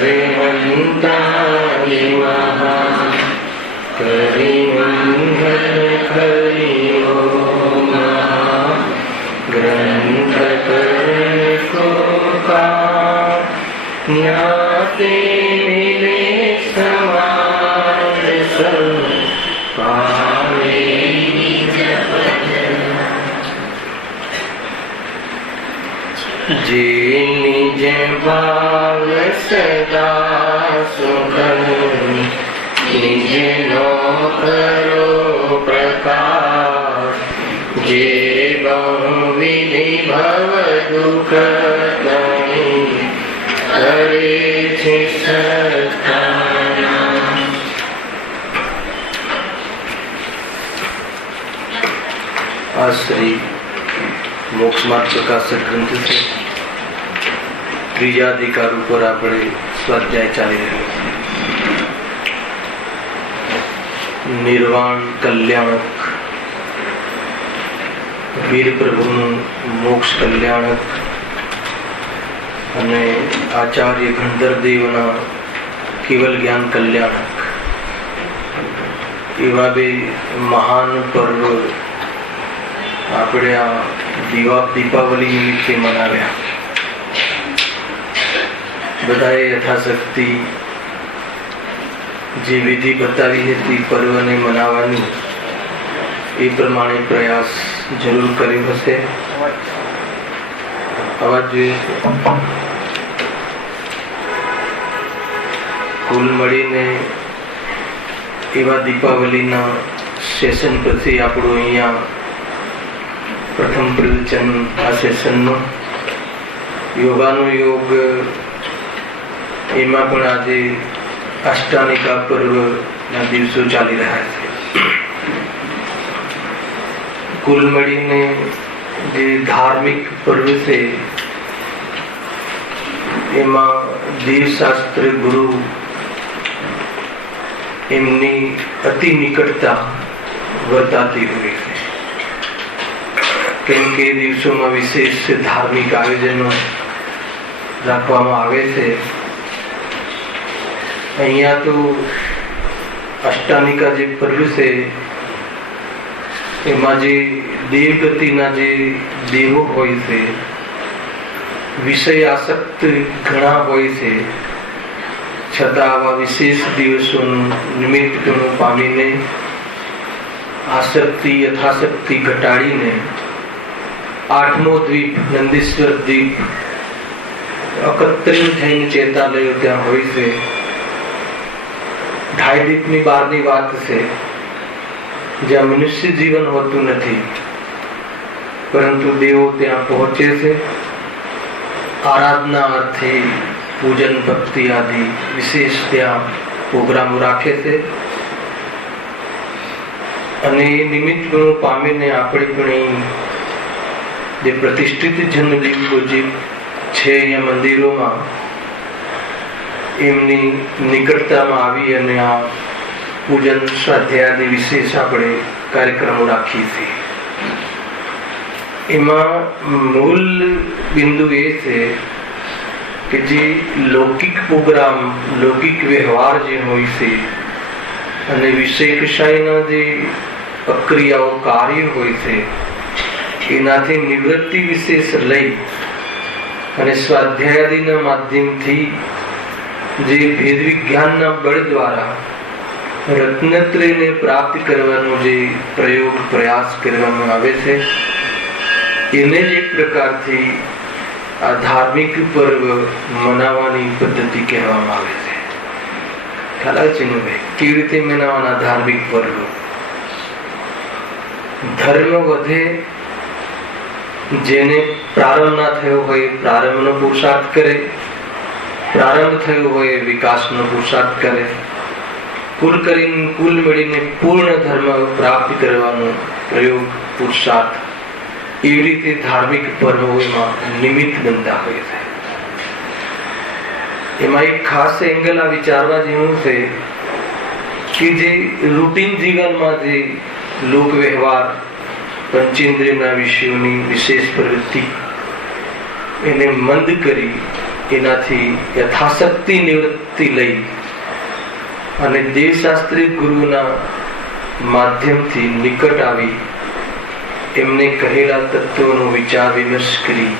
હરિમંતાની મહા કરિમંગલ કરિયો મહા ગ્રંથ કરે સોકા જ્ઞાતે મિલે સમાજ સૌ પાવે જે નિજ ભાવ સદા સુખ નિજ નો કરો પ્રકાશ જે બહુવિધિ ભવ દુઃખ નહીં કરે છે સત્તાના. આ શ્રી મોક્ષ માર્ગ પ્રકાશક ગ્રંથ છે. ત્રીજા અધિકાર ઉપર આપણે સ્વાધ્યાય ચાલી રહ્યો છે. નિર્વાણ કલ્યાણક વીર પ્રભુનું મોક્ષ કલ્યાણક અને આચાર્ય ગણધરદેવના કેવલ જ્ઞાન કલ્યાણક એવા બે મહાન પર્વ આપણે આ દીપાવલી નિમિત્તે મનાવ્યા. બધાએ યથાશક્તિ જે વિધિ બતાવી હતી પર્વને મનાવવાની એ પ્રમાણે પ્રયાસ જરૂર કર્યો હશે. અવાજ જોઈએ છે. કુલ મળીને એવા દીપાવલીના સેશન પછી આપણું અહીંયા પ્રથમ પ્રવચન આ સેશનનો યોગાનો યોગ એમાં પણ આજે અષ્ટાનિકા પર્વના દિવસો ચાલી રહ્યા છે. કુલ મળીને જે ધાર્મિક પર્વ છે એમાં દેવશાસ્ત્ર ગુરુ એમની અતિ નિકટતા વર્તાતી હોય છે. કેમ કે દિવસોમાં વિશેષ ધાર્મિક આયોજનો રાખવામાં આવે છે. અહીંયા તો અષ્ટાનિકા જે પર્વ છે એમાં જે દેવગતિના જે દેવો હોય છે વિષય આસક્ત ઘણા હોય છે, છતાં આવા વિશેષ દિવસોનું નિમિત્ત ઘણું પામીને આસક્તિ યથાશક્તિ ઘટાડીને આઠમો દ્વીપ નંદીશ્વર દ્વીપ અકત્રિત થઈને ચેતાલયો ત્યાં હોય છે. ઢાઈ દ્વીપની બહારની વાત છે જ્યાં મનુષ્ય જીવન હોતું નથી, પરંતુ દેવો ત્યાં પહોંચે છે. આરાધના અર્થે પૂજન ભક્તિ આદિ વિશેષ ત્યાં પ્રોગ્રામો રાખે છે અને નિમિત્ત ગુણો પામીને આપણે પણ જે પ્રતિષ્ઠિત જન્મલિંગો જે છે અહીંયા મંદિરોમાં એમની નિકટતામાં આવી અને આ પૂજન સ્વાધ્યાય વિશેષ આપણે કાર્યક્રમો રાખીએ છીએ. એમાં મૂળ બિંદુ એ છે કે જે લૌકિક પ્રોગ્રામ લૌકિક વ્યવહાર જે હોય છે અને વિષય વિષયના જે પ્રક્રિયાઓ કાર્ય હોય છે એનાથી નિવૃત્તિ વિશેષ લઈ અને સ્વાધ્યાયના માધ્યમથી જે ભેદ વિજ્ઞાનના બળ દ્વારા રત્નત્રયને પ્રાપ્ત કરવાનો જે પ્રયોગ પ્રયાસ કરવામાં આવે છે એને જ એક પ્રકારથી આ ધાર્મિક પર્વ મનાવવાની પદ્ધતિ કહેવામાં આવે છે. ખ્યાલ આવે છે ને ભાઈ કેવી રીતે મનાવવાના ધાર્મિક પર્વ? ધર્મ વધે, જેને પ્રારંભ ના થયો હોય પ્રારંભનો પુરુષાર્થ કરે, પ્રારંભ થયો હોય વિકાસનો પુરુષાર્થ કરે. કુલ મળીને પૂર્ણ ધર્મ પ્રાપ્ત કરવાનો પ્રયોગ પુરુષાર્થ એવી રીતે ધાર્મિક પર્વોમાં નિમિત્ત બનતા હોય છે. એમાં એક ખાસ એંગલ આ વિચારવા જેવું છે કે જે રૂટીન જીવનમાં જે લોક વ્યવહાર પંચેન્દ્રિયના વિષયોની વિશેષ પ્રવૃત્તિ એને મંદ કરી એનાથી યથાશક્તિ નિવૃત્તિ લઈ અને દેવશાસ્ત્રી ગુરુના માધ્યમથી નિકટ આવી એમને કહેલા તત્વોનો વિચાર વિમર્શ કરી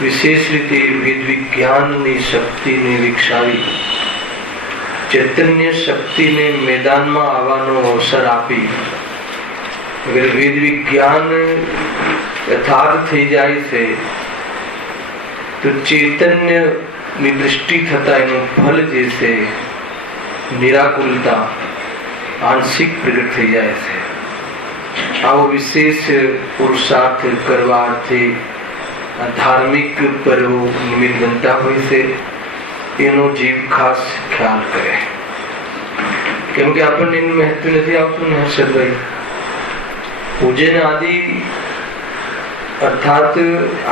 વિશેષ રીતે વેદ વિજ્ઞાનની શક્તિને વિકસાવી ચૈતન્ય શક્તિને મેદાનમાં આવવાનો અવસર આપી અગર વેદ વિજ્ઞાન યથાર્થ થઈ જાય છે તો ચૈતન્યની દૃષ્ટિ થતા એનું ફલ જે છે નિરાકુલતા આંશિક પ્રગટ થઈ જાય છે. આવો વિશેષ પુરુષાર્થ કરવા અર્થે ધાર્મિક પર્વો નિમિત્ત બનતા હોય છે. એનો જીવ ખાસ ખ્યાલ કરે, કેમ કે આપણને એનું મહત્વ નથી આવતું ને હર્ષદભાઈ. પૂજન આદિ અર્થાત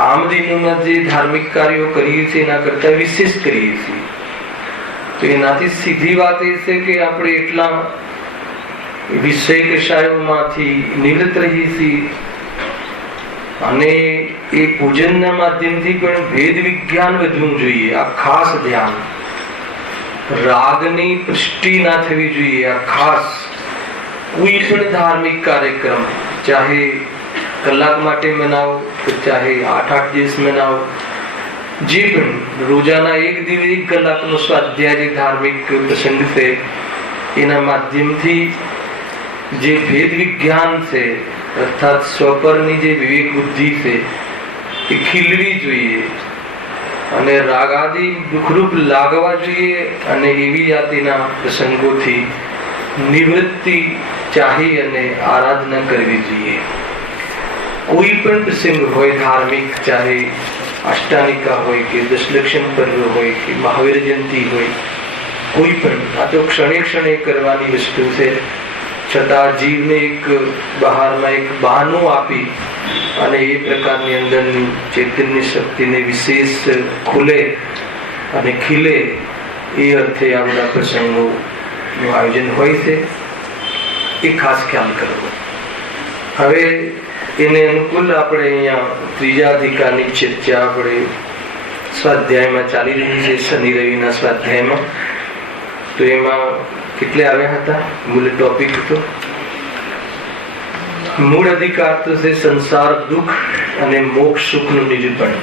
આમ દિનોમાં જે ધાર્મિક કાર્યો કરીએ છીએ એના કરતા વિશેષ કરીએ છીએ. તો એનાથી સીધી વાત એ છે કે આપણે એટલા વિષય કષાયોમાંથી નિવૃત્ત રહીએ છીએ અને એ પૂજનના માધ્યમથી પણ વેદ વિજ્ઞાન વધવું જોઈએ. આ ખાસ ધ્યાન. રાગની પુષ્ટિ ના થવી જોઈએ. આ ખાસ કોઈ પણ ધાર્મિક કાર્યક્રમ ચાહે કલાક માટે મનાવો કે ચાહે 8-8 દિવસ મનાવો, જે પણ રોજાના 1 દિવસ 1 કલાકનો સ્વાધ્યાય ધાર્મિક પ્રસંગ છે એના માધ્યમથી જે ભેદ વિજ્ઞાન છે અર્થાત સ્વપરની જે વિવેક બુદ્ધિ છે એ ખીલવી જોઈએ અને રાગાદિ દુઃખરૂપ લાગવા જોઈએ અને એવી જાતિના પ્રસંગોથી નિવૃત્તિ ચાહી અને આરાધના કરવી જોઈએ. કોઈ પણ પ્રસંગ હોય ધાર્મિક, ચાહે અષ્ટાનિકા હોય કે દશલક્ષણ પર્વ હોય કે મહાવીર જયંતિ હોય, કોઈ પણ આ તો ક્ષણે ક્ષણે કરવાની વસ્તુ છે. છતાં જીવને એક બહારમાં એક બહાનું આપી અને એ પ્રકારની અંદરની ચૈતન્ય શક્તિને વિશેષ ખુલે અને ખીલે એ અર્થે આ બધા પ્રસંગોનું આયોજન હોય છે. એ ખાસ ખ્યાલ કરવો. હવે એને અનુકૂળ આપણે અહીંયા ત્રીજા અધિકારની ચર્ચા આપણે સ્વાધ્યાયમાં ચાલી રહી છે, શનિ રવિના સ્વાધ્યાયમાં. તો એમાં કેટલે આવ્યા હતા? મૂળ ટોપિક હતો, મૂળ અધિકાર તો છે સંસાર દુઃખ અને મોક્ષ સુખનું નિરૂપણ.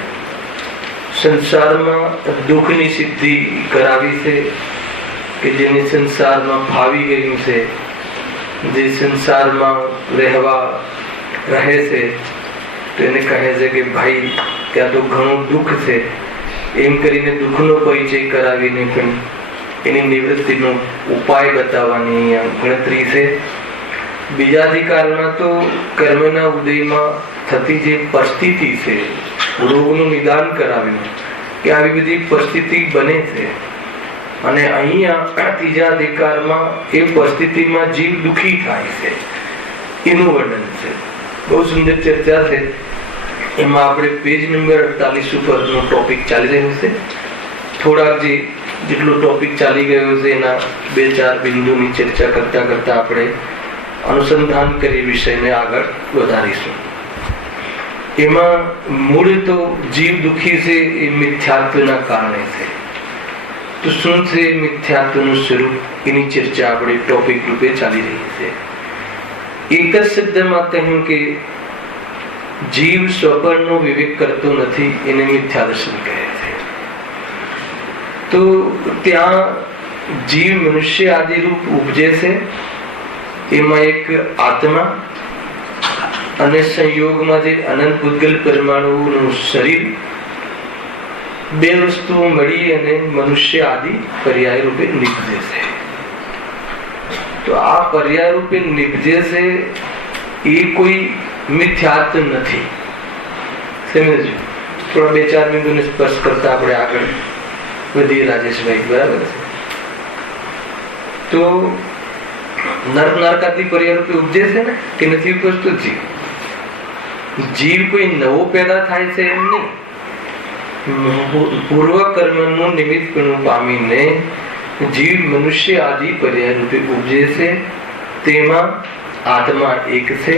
સંસારમાં દુઃખની સિદ્ધિ કરાવી છે કે જેને સંસારમાં ફાવી ગયું છે, જે સંસારમાં રહેવા રહે છે તો એને કહે છે કે ભાઈ ત્યાં તો ઘણું દુઃખ છે, એમ કરીને દુઃખનો પરિચય કરાવીને પણ એની નિવૃત્તિનો ઉપાય બતાવવાની અહીંયા ગણતરી છે. બીજા અધિકારમાં તો કર્મના ઉદયમાં થતી જે પરિસ્થિતિ છે, રોગનું નિદાન કરાવ્યું કે આવી બધી પરિસ્થિતિ બને છે અને અહીંયા ત્રીજા અધિકારમાં એ પરિસ્થિતિમાં જીવ દુઃખી થાય છે એનું વર્ણન છે. બહુ સુંદર ચર્ચા છે. એમાં આપણે પેજ નંબર 48 ઉપરનો ટોપિક ચાલી રહ્યો છે. થોડાક જેટલો ટોપિક ચાલી ગયો છે એના 2-4 બિંદુની ચર્ચા કરતા કરતા આપણે અનુસંધાન કરી વિષયને આગળ વધારીશું. એમાં મૂળ તો જીવ દુઃખી છે એ મિથ્યાત્વના કારણે છે. તો શું છે મિથ્યાત્વનું સ્વરૂપ? એની ચર્ચા આપણે ટોપિક રૂપે ચાલી રહી છે. એક જ શબ્દમાં કહ્યું કે જીવ સ્વપરનો વિવેક કરતો નથી, એને મિથ્યા દર્શન કહે છે. તો ત્યાં જીવ મનુષ્ય આદિ રૂપ ઉપજે છે. એમાં એક આત્મા અને સંયોગમાં જે અનંત પૂતગલ પરમાણુઓનું શરીર, બે વસ્તુઓ મળી અને મનુષ્ય આદિ પર્યાય રૂપે નિપજે છે. તો આ પર્યાય રૂપે નિપજે છે એ કોઈ મિથ્યાત્વ નથી. સમજો? થોડા 2-4 બિંદુને સ્પર્શ કરતા આપણે આગળ વધીએ રાજેશભાઈ, બરાબર છે? તો નર્ક નારકાથી પર્યાય રૂપે ઉપજે છે ને કે નથી ઉપજતું? જીવ કોઈ નવો પેદા થાય છે એમ નહીં. પૂર્વ કર્મનું નિમિત્તપણું પામીને જીવ મનુષ્ય આદિ પર્યાય રૂપે ઉપજે છે. તેમાં આત્મા એક છે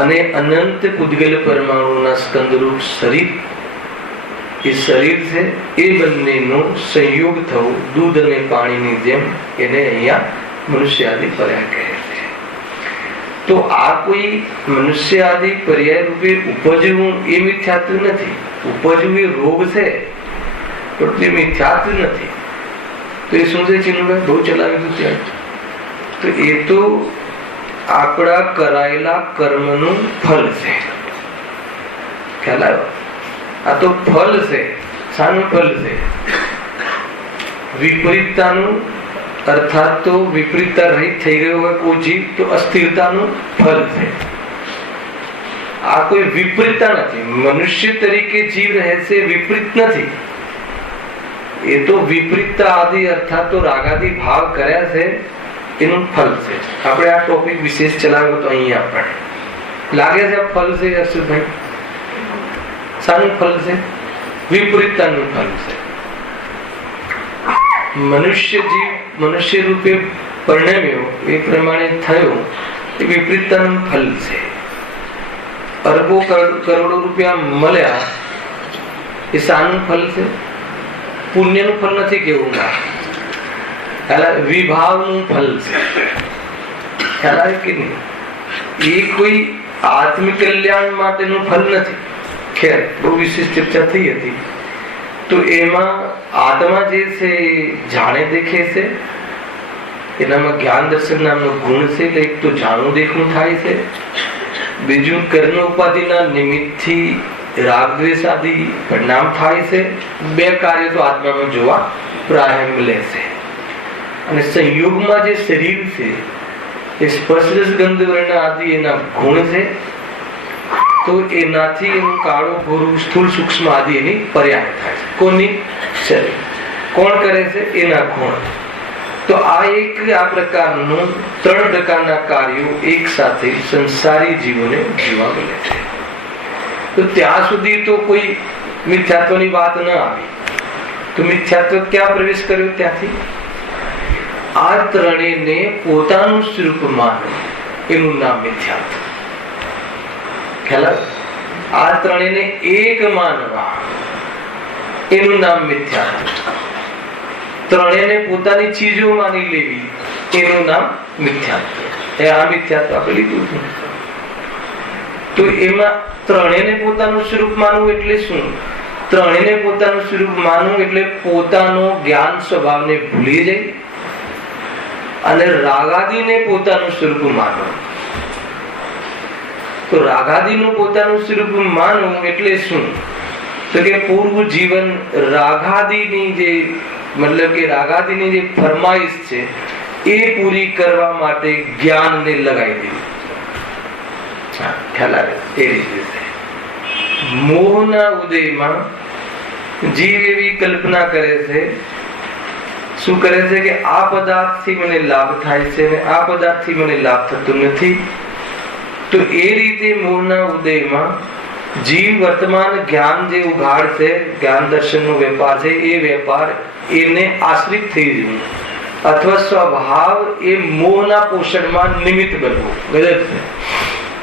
અને અનંત પૂતગલ પરમાણુના સ્કંદરૂપ શરીર એ શરીર છે એ બંનેનો સંયોગ થવો દૂધ અને પાણીની જેમ, એને અહીંયા મનુષ્ય આદિ પર્યાય કહે છે. તો આ કોઈ મનુષ્ય આદિ પર્યાય રૂપે ઉપજવું એ મિથ્યાત્વ નથી. ઉપજવું એ રોગ છે, પણ એ મિથ્યાત્વ નથી. તો એ શું છે ચિન્મયભાઈ? બહુ ચલાવ્યું ત્યાં. તો એ તો આપણા કરાયેલા કર્મનું ફળ છે. ખ્યાલ આવ્યો? આ તો ફળ છે. શાનું ફળ છે? વિપરીતતાનું, અર્થાત તો વિપરીતતા રહિત થઈ ગયો હોય કોઈ જીવ તો અસ્થિરતાનું ફળ છે. આ કોઈ વિપરીતતા નથી. મનુષ્ય તરીકે જીવ રહે છે, વિપરીત નથી. એ તો વિપરીતતા આદિ અર્થાત તો રાગાદિ ભાવ કર્યા છે, એનું ફળ છે. આપણે આ ટોપિક વિશેષ ચલાવ્યો તો અહીંયા આપણે લાગે છે ફળ છે. હર્ષદભાઈ, શાનું ફળ છે? વિપરીતતાનું ફળ છે. મનુષ્ય જીવ મનુષ્ય રૂપે પરિણમ્યો, એ પ્રમાણે થયો, એ વિપરીતતાનું ફળ છે. અરબો કરોડો રૂપિયા મળ્યા, એ શાનું ફળ છે? પુણ્યનું ફળ નથી કેવું ના, વિભાવનું ફળ છે. ખ્યાલ આવે કે નહીં? એ કોઈ આત્મકલ્યાણ માટેનું ફળ નથી. ખેર, બહુ વિશેષ ચર્ચા થઈ હતી. તો એમાં આત્મા જે છે જાણે દેખે છે, એનામાં જ્ઞાન દર્શન નામનો ગુણ છે. એટલે એક તો જાણવું દેખવું થાય છે, બીજું કર્મ ઉપાધિના નિમિત્તથી રાગ દ્વેષ આદિ પરિણામ થાય છે. બે કાર્ય તો આત્મામાં જોવા પ્રાય મળે છે. અને સંયોગમાં જે શરીર છે એ સ્પર્શ રસ ગંધ વર્ણ આદિ એના ગુણ છે. તો એનાથી એનું કાળું ભૂરું સ્થૂળ સૂક્ષ્મ આદિ એની પર્યાય થાય છે. કોની? શરીર. કોણ કરે છે? એના ગુણ. તો આ એક આ પ્રકારનું 3 પ્રકારના કાર્યો એક સાથે સંસારી જીવોને જીવવા મળે છે. તો ત્યાં સુધી તો કોઈ મિથ્યાત્વની વાત ન આવી. તો મિથ્યાત્વ ક્યાં પ્રવેશ કર્યો? ત્યાંથી આ ત્રણેયને પોતાનું સ્વરૂપ માનવું, એનું નામ મિથ્યાત્વ. ખ્યાલ? આ ત્રણેયને એક માનવા, એનું નામ મિથ્યાત્વ. ત્રણેયને પોતાની ચીજો માની લેવી, એનું નામ મિથ્યાત્વ. આ મિથ્યાત્વ આપણે લીધું છે. તો એમાં ત્રણેયને પોતાનું સ્વરૂપ માનવું એટલે શું? ત્રણેયને પોતાનું સ્વરૂપ માનવું એટલે પોતાનો જ્ઞાન સ્વભાવને ભૂલી જાય અને રાગાદિને પોતાનું સ્વરૂપ માનવું. તો રાગાદિનું પોતાનું સ્વરૂપ માનવું એટલે શું? તો કે પૂર્વ જીવન રાગાદિની જે મતલબ કે રાગાદિની જે ફરમાઈશ છે એ પૂરી કરવા માટે જ્ઞાનને લગાવી દીધું. ખ્યાલ આવે? એ રીતે મોહના ઉદયમાં જીવ એવી કલ્પના કરે છે. શું કરે છે? કે આ પદાર્થથી મને લાભ થાય છે અને આ પદાર્થથી મને લાભ થતો નથી. તો એ રીતે મોહના ઉદયમાં જીવ વર્તમાન જ્ઞાન જે ઉઘાડ છે, જ્ઞાન દર્શનનો વેપાર છે, એ વેપાર એને આશ્રિત થઈ જવું અથવા સ્વભાવ એ મોહના પોષણમાં નિમિત્ત બનવું ગજબ છે.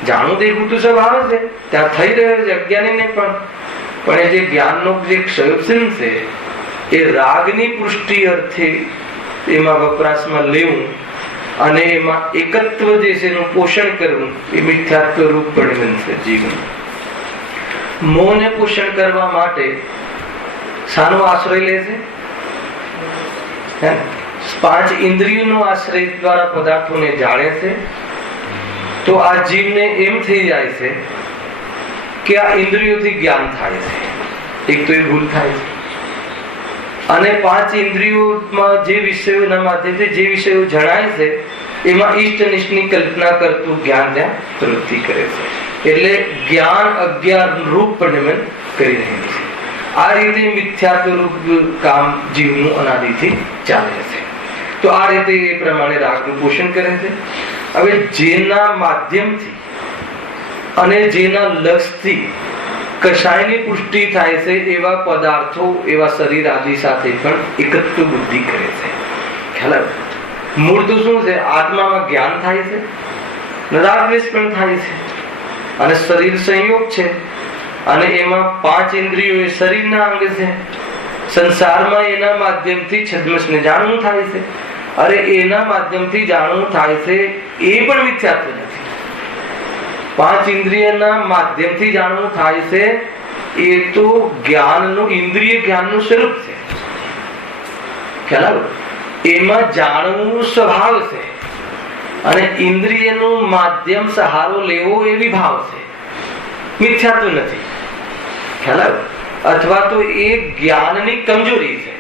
જાણવું દેખવું તો સ્વભાવ છે, ત્યાં થઈ રહ્યો છે અજ્ઞાનીને પણ એ જે જ્ઞાનનો જે ક્ષયોક્ષમ છે એ રાગની પુષ્ટિ અર્થે એમાં વપરાશમાં લેવું અને એમાં એકત્વ જે છે એનું પોષણ કરવું, એ મિથ્યાત્વ રૂપ પરિણમ છે જીવન. મોહને પોષણ કરવા માટે શાનો આશ્રય લે છે? 5 ઇન્દ્રિયોનો આશ્રય દ્વારા પદાર્થોને જાણે છે. તો આ જીવને એમ થઈ જાય છે કે આ ઇન્દ્રિયોથી જ્ઞાન થાય છે. એક તો એ ભૂલ થાય છે. અને 5 ઇન્દ્રિયોમાં જે વિષયોના માધ્યમથી જે વિષયો જણાય છે એમાં ઈષ્ટ નિષ્ઠની કલ્પના કરતું જ્ઞાન ત્યાં પ્રવૃત્તિ કરે છે. એટલે જ્ઞાન અજ્ઞાન રૂપ પરિણમન કરી રહ્યું છે. આ રીતે મિથ્યાત્વ રૂપ કામ જીવનું અનાદિથી ચાલે છે. તો આ રીતે એ પ્રમાણે રાગનું પોષણ કરે છે. હવે જેના માધ્યમથી અને જેના લક્ષથી કશાયની પુષ્ટિ થાય છે એવા પદાર્થો, એવા શરીર આદિ સાથે પણ એકત્વ બુદ્ધિ કરે છે. ખ્યાલ આવે? મૂળ તો શું છે? આત્મામાં જ્ઞાન થાય છે, રાગ દ્વેષ પણ થાય છે અને શરીર સંયોગ છે. અને એમાં 5 ઇન્દ્રિયો એ શરીરના અંગ છે. સંસારમાં એના માધ્યમથી છદ્મસને જાણવું થાય છે. અરે એના માધ્યમથી જાણવું થાય છે એ પણ મિથ્યાત્વ નથી. 5 ઇન્દ્રિયના માધ્યમથી જાણવું થાય છે એ તો જ્ઞાનનું, ઇન્દ્રિય જ્ઞાનનું સ્વરૂપ છે. ખ્યાલ આવ્યો? એમાં જાણવું સ્વભાવ છે અને ઇન્દ્રિયનું માધ્યમ સહારો લેવો એ વિભાવ છે, મિથ્યાત્વ નથી. ખ્યાલ આવ્યો? અથવા તો એ જ્ઞાનની કમજોરી છે,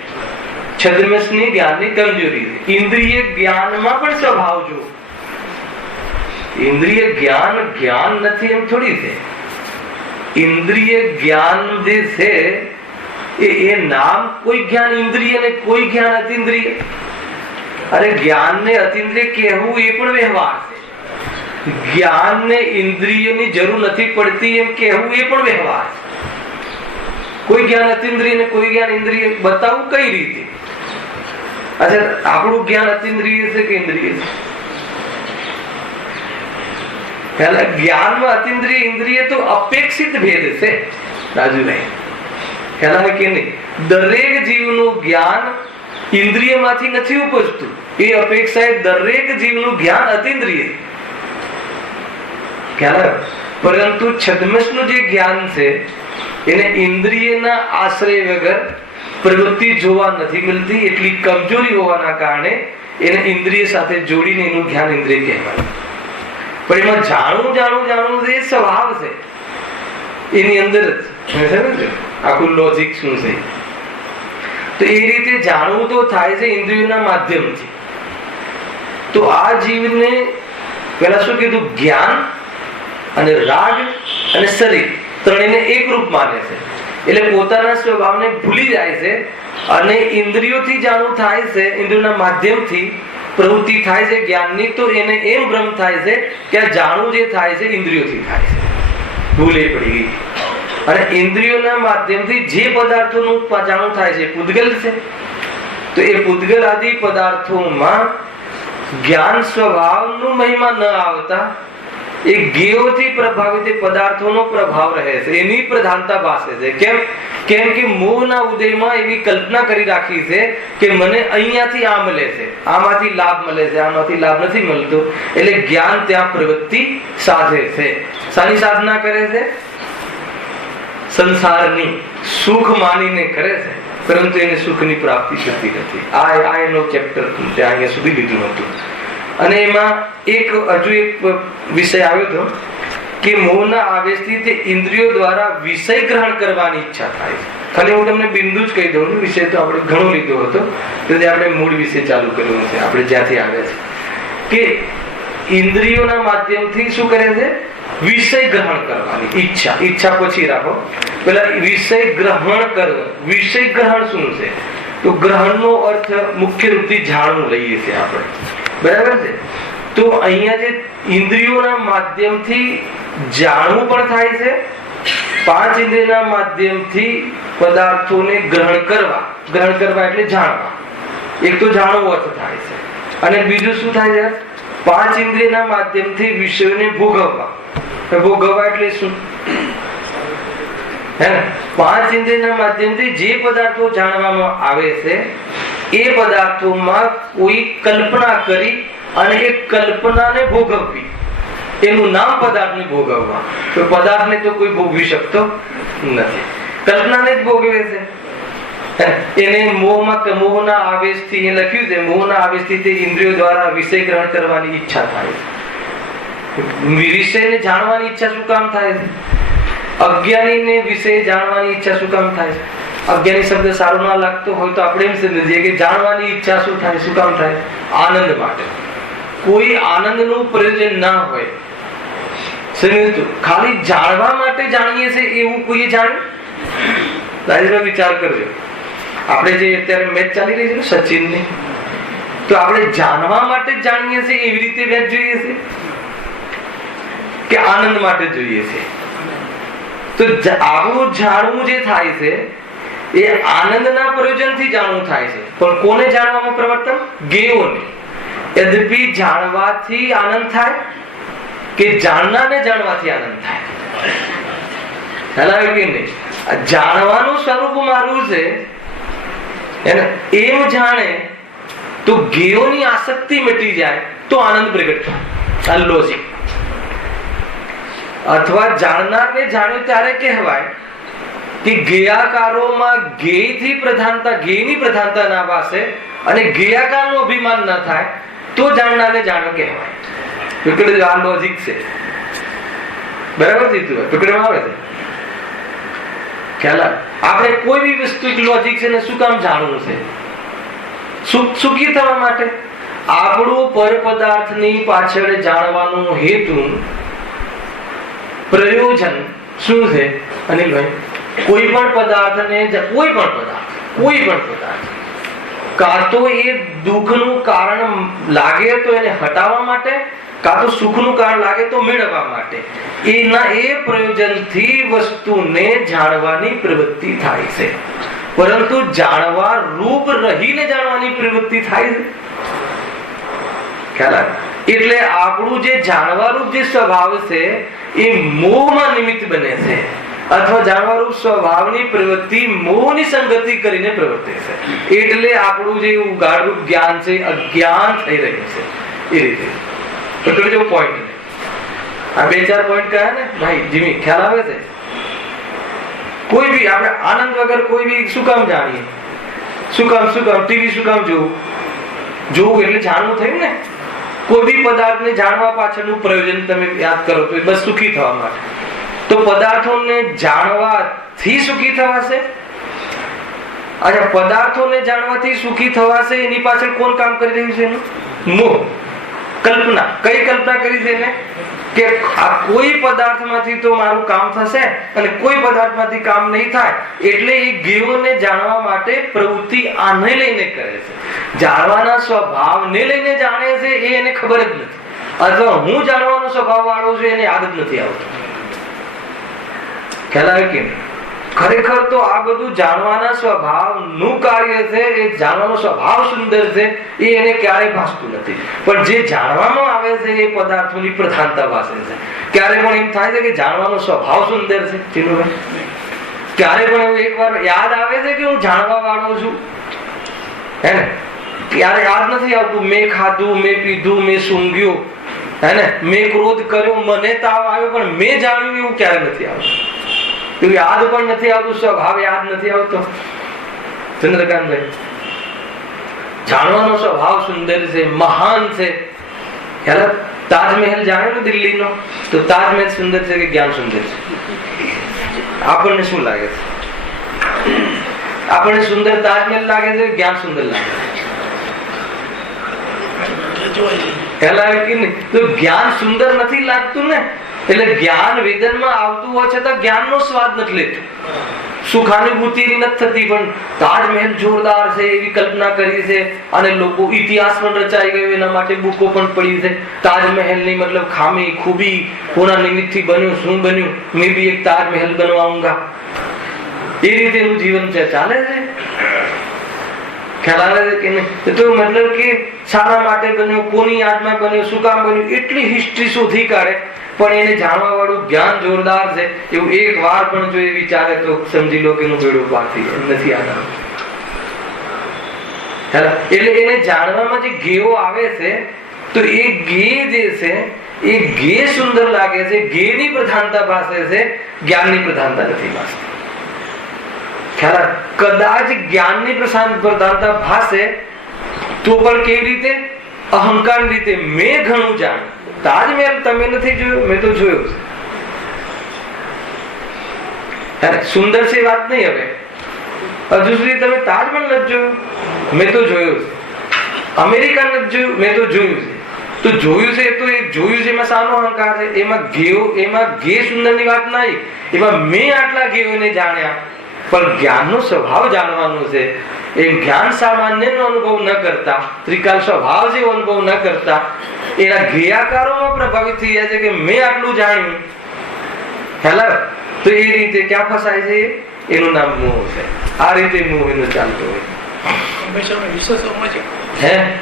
છદ્મસની જ્ઞાનની કમજોરી છે. ઇન્દ્રિય જ્ઞાનમાં પણ સ્વભાવ જો, ઇન્દ્રિય જ્ઞાન જ્ઞાન નથી એમ થોડી છે. ઇન્દ્રિય જ્ઞાન જે છે એ નામ કોઈ જ્ઞાન ઇન્દ્રિય ને કોઈ જ્ઞાન અતિન્દ્રિય. અરે જ્ઞાન ને અતિન્દ્રિય કહેવું એ પણ વ્યવહાર છે. જ્ઞાન ને ઇન્દ્રિયની જરૂર નથી પડતી એમ કહેવું એ પણ વ્યવહાર છે. કોઈ જ્ઞાન અતિન્દ્રિય ને કોઈ જ્ઞાન ઇન્દ્રિય બતાવું કઈ રીતે? અચ્છા, આપણું જ્ઞાન અતિન્દ્રિય છે કે ઇન્દ્રિય છે? જ્ઞાનમાં અતિન્દ્રિય ઇન્દ્રિય તો અપેક્ષિત ભેદ છે રાજુભાઈ. ખ્યાલ કે નહીં? દરેક જીવનું જ્ઞાન ઇન્દ્રિયમાંથી નથી ઉપજતું. એ અપેક્ષાએ દરેક જીવનું જ્ઞાન અતિન્દ્રિય. ખ્યાલ? પરંતુ છદ્મસનું જે જ્ઞાન છે એને ઇન્દ્રિયના આશ્રય વગર પ્રવૃત્તિ જોવા નથી મળતી. એટલી કમજોરી હોવાના કારણે એને ઇન્દ્રિય સાથે જોડીને એનું જ્ઞાન ઇન્દ્રિય કહેવાય. પણ એમાં જાણવું જાણવું જાણવું એ સ્વભાવ છે, એની અંદર જ આખું લોજિક શું છે. તો એ રીતે જાણવું તો થાય છે ઇન્દ્રિયોના માધ્યમથી. તો આ જીવને પેલા શું કીધું? જ્ઞાન અને રાગ અને શરીર ત્રણેયને એક રૂપ માને છે. એટલે પોતાના સ્વભાવને ભૂલી જાય છે અને ઇન્દ્રિયોથી જાણવું થાય છે, ઇન્દ્રિયોના માધ્યમથી પ્રવૃત્તિ થાય છે જ્ઞાનની. તો એને એમ ભ્રમ થાય છે કે આ જાણવું જે થાય છે ઇન્દ્રિયોથી થાય છે. ભૂલે પડી ગઈ. અને ઇન્દ્રિયોના માધ્યમથી જે પદાર્થોનું જાણવું થાય છે પૂતગલ છે. તો એ પૂતગલ આદિ પદાર્થોમાં જ્ઞાન સ્વભાવનું મહિમા ન આવતા એ જ્ઞેયોથી પ્રભાવિત પદાર્થોનો પ્રભાવ રહે છે, એની પ્રધાનતા ભાસે છે. કેમ કે મોહના ઉદયમાં એવી કલ્પના કરી રાખી છે કે મને અહીંયાથી આ મળે છે, આમાંથી લાભ મળે છે, આમાંથી લાભ નથી મળતો. એટલે જ્ઞાન ત્યાં પ્રવૃત્તિ સાધે છે. શાની સાધના કરે છે? સંસારની. સુખ માનીને કરે છે, પરંતુ એને સુખની પ્રાપ્તિ થતી નથી. આ એનો ચેપ્ટર અહીંયા સુધી લીધું હતું. અને એમાં હજુ એક વિષય આવ્યો હતો કે મોહના આવેશથી તે ઇન્દ્રિયો દ્વારા વિષય ગ્રહણ કરવાની ઈચ્છા થાય છે. ખાલી હું તમને બિંદુ જ કહી દઉં, વિષય તો આપણે ઘણો લીધો હતો, એટલે આપણે મૂળ વિષય ચાલુ કર્યો છે. આપણે જ્યાંથી આવ્યા છે કે ઇન્દ્રિયોના માધ્યમથી શું કરે છે? વિષય ગ્રહણ કરવાની ઈચ્છા પછી રાખો. પેલા વિષય ગ્રહણ કરવું. વિષય ગ્રહણ શું છે? તો ગ્રહણનો અર્થ મુખ્ય રૂપથી જાણવું લઈએ છીએ આપણે, બરાબર છે? તો અહીંયા જે ઇન્દ્રિયોના માધ્યમથી જાણવું પણ થાય છે, 5 ઇન્દ્રિયના માધ્યમથી પદાર્થોને ગ્રહણ કરવા એટલે જાણવા. એક તો જાણવો અર્થ થાય છે, અને બીજું શું થાય છે? 5 ઇન્દ્રિયના માધ્યમથી વિષયોને ભોગવવા એટલે શું? 5 ઇન્દ્રિયના માધ્યમથી જે પદાર્થો જાણવામાં આવે છે એ પદાર્થોમાં કોઈ કલ્પના કરી અને એ કલ્પનાને ભોગવવી, એનું નામ પદાર્થને ભોગવવા. તો પદાર્થને તો કોઈ ભોગવી શકતો નથી, કલ્પનાને જ ભોગવે છે. એને મોહના આવેશથી એ લખ્યું છે, મોહના આવેશથી તે ઇન્દ્રિયો દ્વારા વિષય ગ્રહણ કરવાની ઈચ્છા થાય છે. વિષયને જાણવાની ઈચ્છા શું કામ થાય છે? અજ્ઞાનીને વિષય જાણવાની ઈચ્છા શું કામ થાય છે? અજ્ઞાની શબ્દ સારો ના લાગતો હોય તો આપણે એમ સમજીએ કે જાણવાની ઈચ્છા શું થાય? શું કામ થાય? આનંદ માટે. કોઈ આનંદનું પ્રયોજન ના હોય, ખાલી જાણવા માટે જાણીએ છીએ એવું કોઈ જાણે? વિચાર કરજો. આપણે જે અત્યારે મેચ ચાલી રહી છે સચિનની, તો આપણે જાણવા માટે જ જાણીએ છીએ એવી રીતે મેચ જોઈએ છે કે આનંદ માટે જોઈએ છે? તો આવું જાણવું જે થાય છે એ આનંદના પ્રયોજનથી જાણવું થાય છે. પણ કોને જાણવામાં પ્રવર્તન? જ્ઞેયોને. યદ્યપિ જાણવાથી આનંદ થાય કે જાણનારને જાણવાથી આનંદ થાય? ખ્યાલ આવે કે નહીં? જાણવાનું સ્વરૂપ મારું છે એને એમ જાણે તો જ્ઞેયોની આસક્તિ મટી જાય તો આનંદ પ્રગટ થાય. આ લોજિક. અથવા જાણનારને જાણ્યું ત્યારે કહેવાય કે જ્ઞેયાકારોમાં જ્ઞેયથી પ્રધાનતા, જ્ઞેયની પ્રધાનતા ના વાસે અને જ્ઞેયાકારનું અભિમાન ના થાય તો જાણનારને જાણ્યું કહેવાય. આ લોજિક છે. બરાબર દીધું હોય પકડવામાં આવે છે. ખ્યાલ આવે? આપણે કોઈ બી વસ્તુ લોજિક છે ને શું કામ જાણવું છે? સુખી થવા માટે. આપણું પર પદાર્થની પાછળ જાણવાનું હેતુ, પ્રયોજન શું છે અનિલભાઈ? કોઈ પણ પદાર્થને, કોઈ પણ પદાર્થ કાં તો એ દુઃખનું કારણ લાગે તો એને હટાવવા માટે, કાં તો સુખનું કારણ લાગે તો મેળવવા માટે. એના એ પ્રયોજનથી વસ્તુને જાણવાની પ્રવૃત્તિ થાય છે. પરંતુ જાણવા રૂપ રહીને જાણવાની પ્રવૃત્તિ થાય છે. ખ્યાલ આવે? એટલે આપણું જે જાણવા રૂપ જે સ્વભાવ છે એ મોહમાં નિમિત્ત બને છે, અથવા જાણવા રૂપ સ્વભાવની પ્રવૃત્તિ મોહની સંગતિ કરીને પ્રવર્તે છે. એટલે આપણું જે ઉગાડરૂપ જ્ઞાન છે અજ્ઞાન થઈ રહ્યું છે. એ રીતે જો પોઈન્ટ, આ 2-4 પોઈન્ટ કહ્યા ને ભાઈ જીમી, ખ્યાલ આવે છે? કોઈ બી આપણે આનંદ વગર કોઈ બી શું કામ જાણીએ? શું કામ ટીવી શું કામ જોવું? એટલે જાણવું થયું ને. કોઈ બી પદાર્થને જાણવા પાછળનું પ્રયોજન તમે યાદ કરો તો બસ સુખી થવા માટે. તો પદાર્થોને જાણવાથી સુખી થવાશે. અચ્છા, પદાર્થોને જાણવાથી સુખી થવાશે એની પાછળ કોણ કામ કરી રહ્યું છે? મોહ. કલ્પના. કઈ કલ્પના કરી છે એને? કે આ કોઈ પદાર્થમાંથી તો મારું કામ થશે અને કોઈ પદાર્થમાંથી કામ નહીં થાય. એટલે એ જ્ઞેયોને જાણવા માટે પ્રવૃત્તિ આને લઈને કરે છે. જાણવાના સ્વભાવને લઈને જાણે છે એ એને ખબર જ નથી. અથવા હું જાણવાનો સ્વભાવ વાળો છું એને યાદ જ નથી આવતું. ખ્યાલ આવે કે ખરેખર તો આ બધું જાણવાના સ્વભાવનું કાર્ય છે. એ જાણવાનો સ્વભાવ સુંદર છે એ એને ક્યારેય ભાસતું નથી. પણ જે જાણવામાં આવે છે એ પદાર્થોની પ્રધાનતા ભાસે છે. ક્યારે પણ એમ થાય છે કે જાણવાનો સ્વભાવ સુંદર છે. ક્યારે પણ એવું એકવાર યાદ આવે છે કે હું જાણવા વાળો છું, હે ને? ક્યારે યાદ નથી આવતું મેં ખાધું, મેં પીધું, મેં સૂંઘ્યું, હે ને? મેં ક્રોધ કર્યો, મને તાવ આવ્યો, પણ મેં જાણ્યું એવું ક્યારે નથી આવતું. યાદ પણ નથી આવતું, સ્વભાવ યાદ નથી આવતો. ચંદ્રકાંતભાઈ, જાણવાનો સ્વભાવ સુંદર છે, મહાન છે. તાજમહેલ જાણ્યો દિલ્હીનો, તો તાજમહેલ સુંદર છે કે જ્ઞાન સુંદર છે? આપણને શું લાગે છે? આપણને સુંદર તાજમહેલ લાગે છે, જ્ઞાન સુંદર લાગે છે? તો જ્ઞાન સુંદર નથી લાગતું ને. એટલે જ્ઞાન વેદનમાં આવતું હોય છે તો જ્ઞાનનો સ્વાદ નથી લેતું, સુખાનુભૂતિ નથી થતી. પણ તાજમહેલ જોરદાર છે એવી કલ્પના કરી છે અને લોકો ઇતિહાસ પણ રચાઈ ગયો, એના માટે બુકો પણ પડી છે. તાજમહેલની મતલબ ખામી ખૂબી કોના નિમિત્તથી બન્યું, શું બન્યું, મેં બી એક તાજમહેલ બનવાઉંગા. એ રીતે એનું જીવન ચાલે છે. ખ્યાલ આવે કે નહીં? તો મતલબ કે શાના માટે બન્યો, કોની યાદમાં બન્યો, શું કામ બન્યું, એટલી હિસ્ટ્રી શોધી કાઢે. પણ એને જાણવા વાળું જ્ઞાન જોરદાર છે એવું એક વાર પણ જો એ વિચારે તો સમજી લો કે એનું બેડું પાર થઈ જાય, નથી યાદ આવતું. એટલે એને જાણવામાં જે જ્ઞેયો આવે છે તો એ જ્ઞેય જે છે એ જ્ઞેય સુંદર લાગે છે, જ્ઞેયની પ્રધાનતા ભાસે છે, જ્ઞાનની પ્રધાનતા નથી ભાસતી. ખ્યાલ? કદાચ જ્ઞાનની પ્રધાનતા ભાસે તો પણ કેવી રીતે? અહંકાર રીતે. મેં ઘણું જાણ્યું. તાજમહેલ તમે નથી જોયો, મેં તો જોયો છે. સુંદર છે વાત નહીં. હવે હજુ સુધી તમે તાજમહેલ નથી જોયો, મેં તો જોયો છે. અમેરિકા નથી જોયું, મેં તો જોયું છે. તો જોયું છે તો એ જોયું છે એમાં શાનો અહંકાર છે? એમાં જ્ઞેય સુંદરની વાત નહીં, એમાં મેં આટલા જ્ઞેયોને જાણ્યા. પણ જ્ઞાનનો સ્વભાવ જાણવાનો છે. એ જ્ઞાન સામાન્યનો અનુભવ ન કરતા, ત્રિકાલ સ્વભાવ જેવો અનુભવ ન કરતા એના જ્ઞેયાકારોમાં પ્રભાવિત થઈ જાય છે કે મેં આટલું જાણ્યું. હેલા તો એ રીતે ક્યાં ફસાય છે? એનું નામ મોહ છે. આ રીતે મોહ એનો ચાલતો હોય.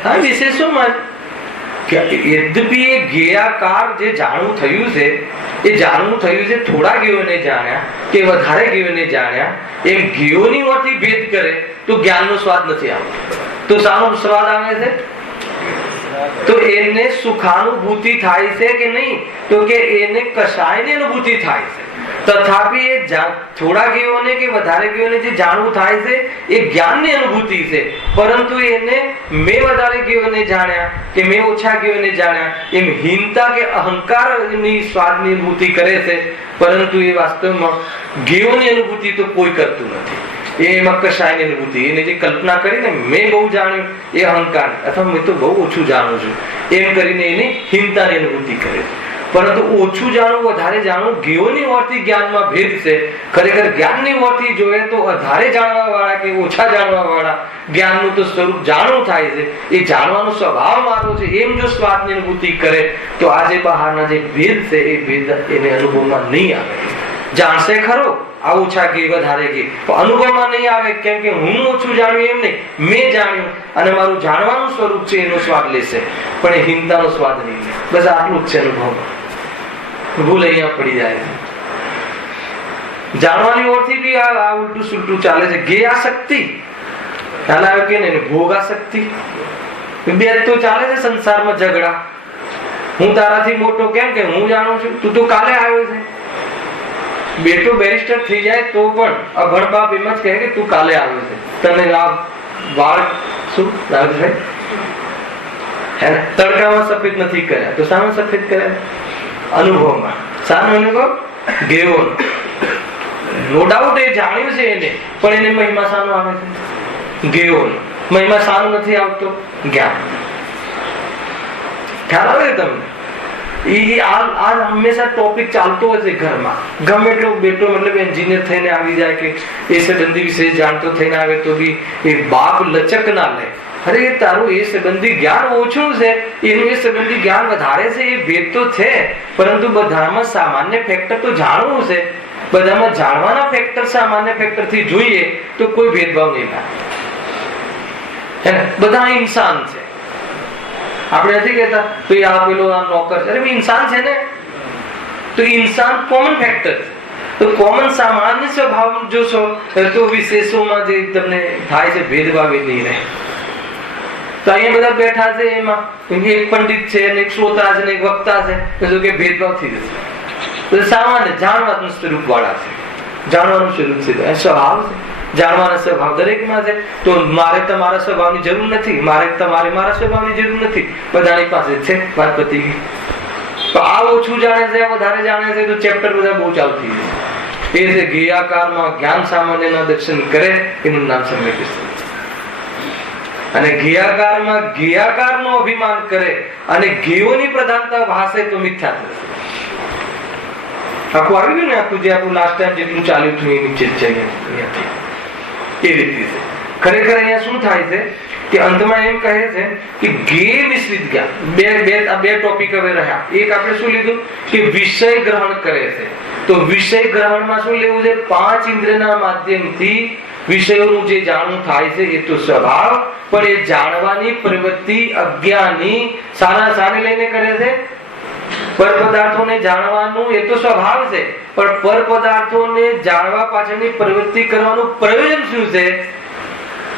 હા, વિશેષોમાં યદ્યપિ એ જ્ઞેયાકાર જે જાણવું થયું છે એ જાણવું થયું છે થોડા જ્ઞેયોને જાણ્યા કે વધારે જ્ઞેયોને જાણ્યા, એમ જ્ઞેયોની માંથી ભેદ કરે તો જ્ઞાનનો સ્વાદ નથી આવતો. તો શાનો સ્વાદ આવે છે? તો એને સુખાનુભૂતિ થાય છે કે નહીં? તો કે એને કશાયની અનુભૂતિ થાય છે. તથાપી એ થોડા જ્ઞેયોને કે વધારે જ્ઞેયોને જે જાણવું થાય છે એ જ્ઞાનની અનુભૂતિ છે, પરંતુ એને મેં વધારે જ્ઞેયોને જાણ્યા કે મેં ઓછા જ્ઞેયોને જાણ્યા એમ હીનતા કે અહંકારની સ્વાદની અનુભૂતિ કરે છે, પરંતુ એ વાસ્તવમાં જ્ઞેયોની અનુભૂતિ તો કોઈ કરતું નથી. એમાં કશાયની અનુભૂતિ, એને જે કલ્પના કરીને મેં બહુ જાણ્યું એ અહંકાર, અથવા મેં તો બહુ ઓછું જાણું છું એમ કરીને એની હીનતાની અનુભૂતિ કરે છે. પરંતુ ઓછું જાણવું વધારે જાણવું જ્ઞેયોની ઓરથી જ્ઞાનમાં ભેદ છે. ખરેખર જ્ઞાનની ઓરથી જોઈએ તો વધારે જાણવા વાળા કે ઓછા જાણવા વાળા જ્ઞાનનું તો સ્વરૂપ જાણવું થાય છે. એ જાણવાનો સ્વભાવ મારો છે એમ જો સ્વાદની અનુભૂતિ કરે તો આજે બહારના જે ભેદ છે એ ભેદ એને અનુભવમાં નહીં આવે. જાણશે ખરો આ ઓછા કે વધારે કે, અનુભવમાં નહીં આવે. કેમ કે હું ઓછું જાણ્યું એમ નહીં, મેં જાણ્યું અને મારું જાણવાનું સ્વરૂપ છે એનો સ્વાદ લેશે, પણ એ હિંતાનો સ્વાદ નહીં લે. બસ આટલું જ છે અનુભવમાં. ભૂલ અહીંયા પડી જાય છે. જાણવાની ઓરથી બી આ ઉલટું સુલટું ચાલે છે. જ્ઞેય આસક્તિ ખ્યાલ આવ્યો કે નહીં? ભોગ આસક્તિ બે તો ચાલે છે સંસારમાં ઝઘડા. હું તારાથી મોટો કેમ કે હું જાણું છું, તું તો કાલે આવ્યો છે. બેટો બેરિસ્ટર થઈ જાય તો પણ અભણ બાપ એમ જ કહે કે તું કાલે આવ્યો છે, તને આ વાળ શું લાગે છે તડકામાં સફેદ નથી કર્યા, તો સામે સફેદ કર્યા? અનુભવમાં. સાનો અનુભવ? જ્ઞેયોનો. નો ડાઉટ એ જાણ્યું છે એને, પણ એને મહિમા સાનો આવે છે? જ્ઞેયોનો. મહિમા સાનો નથી આવતો? જ્ઞાન. ખ્યાલ આવે તમને? આ હંમેશા ટોપિક ચાલતો હશે ઘરમાં. ગમે એટલો બેટો મતલબ એન્જિનિયર થઈને આવી જાય કે એ સંબંધી વિશે જાણતો થઈને આવે તો બી એ બાપ લચક ના લે. અરે તારું એ સંબંધી જ્ઞાન ઓછું છે, એનું એ સંબંધી જ્ઞાન વધારે છે, એ ભેદ તો છે, પરંતુ બધામાં સામાન્ય ફેક્ટર તો જાણવું છે. બધામાં જાણવાના ફેક્ટર સામાન્ય ફેક્ટર થી જોઈએ તો કોઈ ભેદભાવ નહીં થાય. બધા ઇન્સાન છે. આપણે નથી કહેતા તો આ પેલો આ નોકર છે, અરે ઇન્સાન છે ને. તો ઇન્સાન કોમન ફેક્ટર છે. તો કોમન સામાન્ય સ્વભાવ જોશો તો વિશેષોમાં જે તમને થાય છે ભેદભાવ એ નહીં રહે. તો અહીંયા બધા બેઠા છે એમાં એક પંડિત છે અને એક શ્રોતા છે અને એક વક્તા છે, તો કે ભેદભાવ થઈ જશે. તો સામાન્ય જાણવાનું સ્વરૂપ વાળા છે, જાણવાનું સ્વરૂપ છે, સ્વભાવ છે, જાણવાના સ્વભાવ દરેકમાં છે. તો મારે તમારા સ્વભાવની જરૂર નથી, મારે તમારે મારા સ્વભાવની જરૂર નથી, બધાની પાસે છે. વાત પતી ગઈ. તો આ ઓછું જાણે છે, વધારે જાણે છે, તો ચેપ્ટર બધા બહુ ચાલુ થઈ જાય. એ છે જ્ઞેયાકારમાં જ્ઞાન સામાન્યના દર્શન કરે એનું નામ સમ્યક દર્શન. અને જ્ઞેયાકારમાં જ્ઞેયાકારનો અભિમાન કરે અને જ્ઞેયોની પ્રધાનતા ભાષે તો મિથ્યા થશે. આખું આવી ગયું ને, આખું જે આપણું લાસ્ટ ટાઈમ જેટલું ચાલ્યું હતું એ નીચે જ અહીંયાથી એ રીતે છે. ખરેખર અહીંયા શું થાય છે કે અંતમાં એમ કહે છે કે જ્ઞેય મિશ્રિત જ્ઞાન. બે ટોપિક હવે રહ્યા. એક આપણે શું લીધું કે વિષય ગ્રહણ કરે છે. તો વિષય ગ્રહણમાં શું લેવું છે? 5 ઇન્દ્રિયના માધ્યમથી વિષયોનું જે જાણવું થાય છે એ તો સ્વભાવ, પણ એ જાણવાની પ્રવૃત્તિ અજ્ઞાની સાને લઈને કરે છે? પર પદાર્થોને જાણવાનું એ તો સ્વભાવ છે, પણ પર પદાર્થોને જાણવા પાછળની પ્રવૃત્તિ કરવાનું પ્રયોજન શું છે?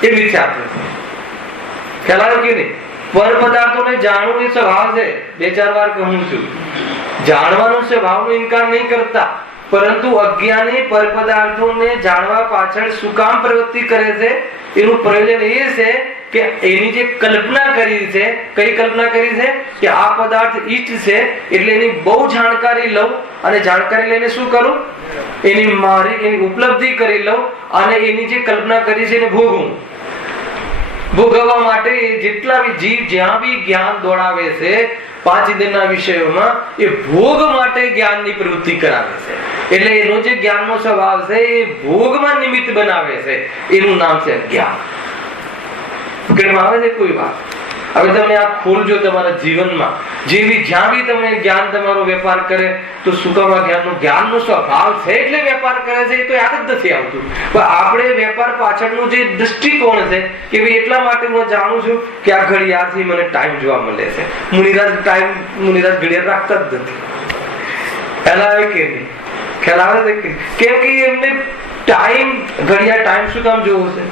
એ મિથ્યાત્વ છે. ખ્યાલ આવ્યો કે નહીં? પર પદાર્થોને જાણવું એ સ્વભાવ છે. 2-4 વાર કહું છું, જાણવાનો સ્વભાવનો ઇનકાર નહીં કરતા, પરંતુ અજ્ઞાની પર પદાર્થોને જાણવા પાછળ શું કામ પ્રવૃત્તિ કરે છે? એનું પ્રયોજન એ છે કે એની જે કલ્પના કરી છે, કઈ કલ્પના કરી છે કે આ પદાર્થ ઈષ્ટ છે એટલે એની બહુ જાણકારી લઉં અને જાણકારી લઈને શું કરું? એની ઉપલબ્ધિ કરી લઉં અને એની જે કલ્પના કરી છે એને ભોગવું. ભોગવવા માટે જેટલા બી જીવ જ્યાં બી જ્ઞાન દોડાવે છે 5 ઇન્દ્રિયના વિષયોમાં, એ ભોગ માટે જ્ઞાનની પ્રવૃત્તિ કરાવે છે. એટલે એનો જે જ્ઞાનનો સ્વભાવ છે એ ભોગમાં નિમિત્ત બનાવે છે. એનું નામ છે જ્ઞાન. પકડમાં આવે છે કોઈ વાત? હવે તમે આ ખોલજો તમારા જીવનમાં, જેવી જ્યાં બી તમે જ્ઞાન તમારો વેપાર કરે તો સુકામાં જ્ઞાનનો સ્વભાવ છે એટલે વેપાર કરે છે, એ તો યાદ જ નથી આવતું. પણ આપણે વેપાર પાછળનું જે દૃષ્ટિકોણ છે કે ભાઈ એટલા માટે હું જાણું છું કે આ ઘડિયાળથી મને ટાઈમ જોવા મળે છે. મુનિરાજ ઘડિયાળ રાખતા જ નથી. ખ્યાલ આવે કે નહીં? ખ્યાલ આવે છે કેમ કે એમને ટાઈમ ઘડિયા ટાઈમ શું કામ જોવો છે?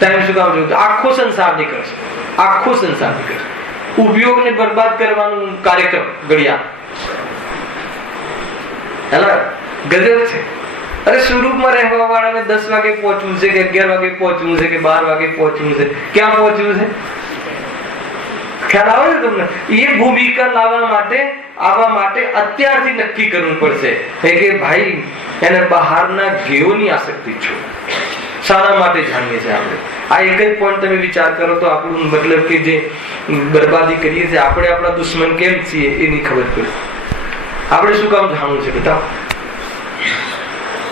ટાઈમ શું કામ જોવો? આખો સંસાર નીકળશે, આખો સંસાર નીકળશે. ઉપયોગને બરબાદ કરવાનું કાર્યક્રમ ઘડિયા ગજબ છે. અરે સ્વરૂપમાં રહેવા વાળાને 10 વાગે પહોંચવું છે કે 11 વાગે પહોંચવું છે કે 12 વાગે પહોંચવું છે, ક્યાં પહોંચવું છે? ખ્યાલ આવે છે તમને? એ ભૂમિકા આવવા માટે અત્યારથી નક્કી કરવું પડશે કે ભાઈ એને બહારના ગેયોની આસક્તિ છો. શાના માટે જાણીએ છીએ આપણે? આ એક જ પોઈન્ટ તમે વિચાર કરો તો આપણું મતલબ કે જે બરબાદી કરીએ છીએ આપણે આપણા દુશ્મન કેમ છીએ એની ખબર પડે. આપણે શું કામ જાણવું છે? બતાવો.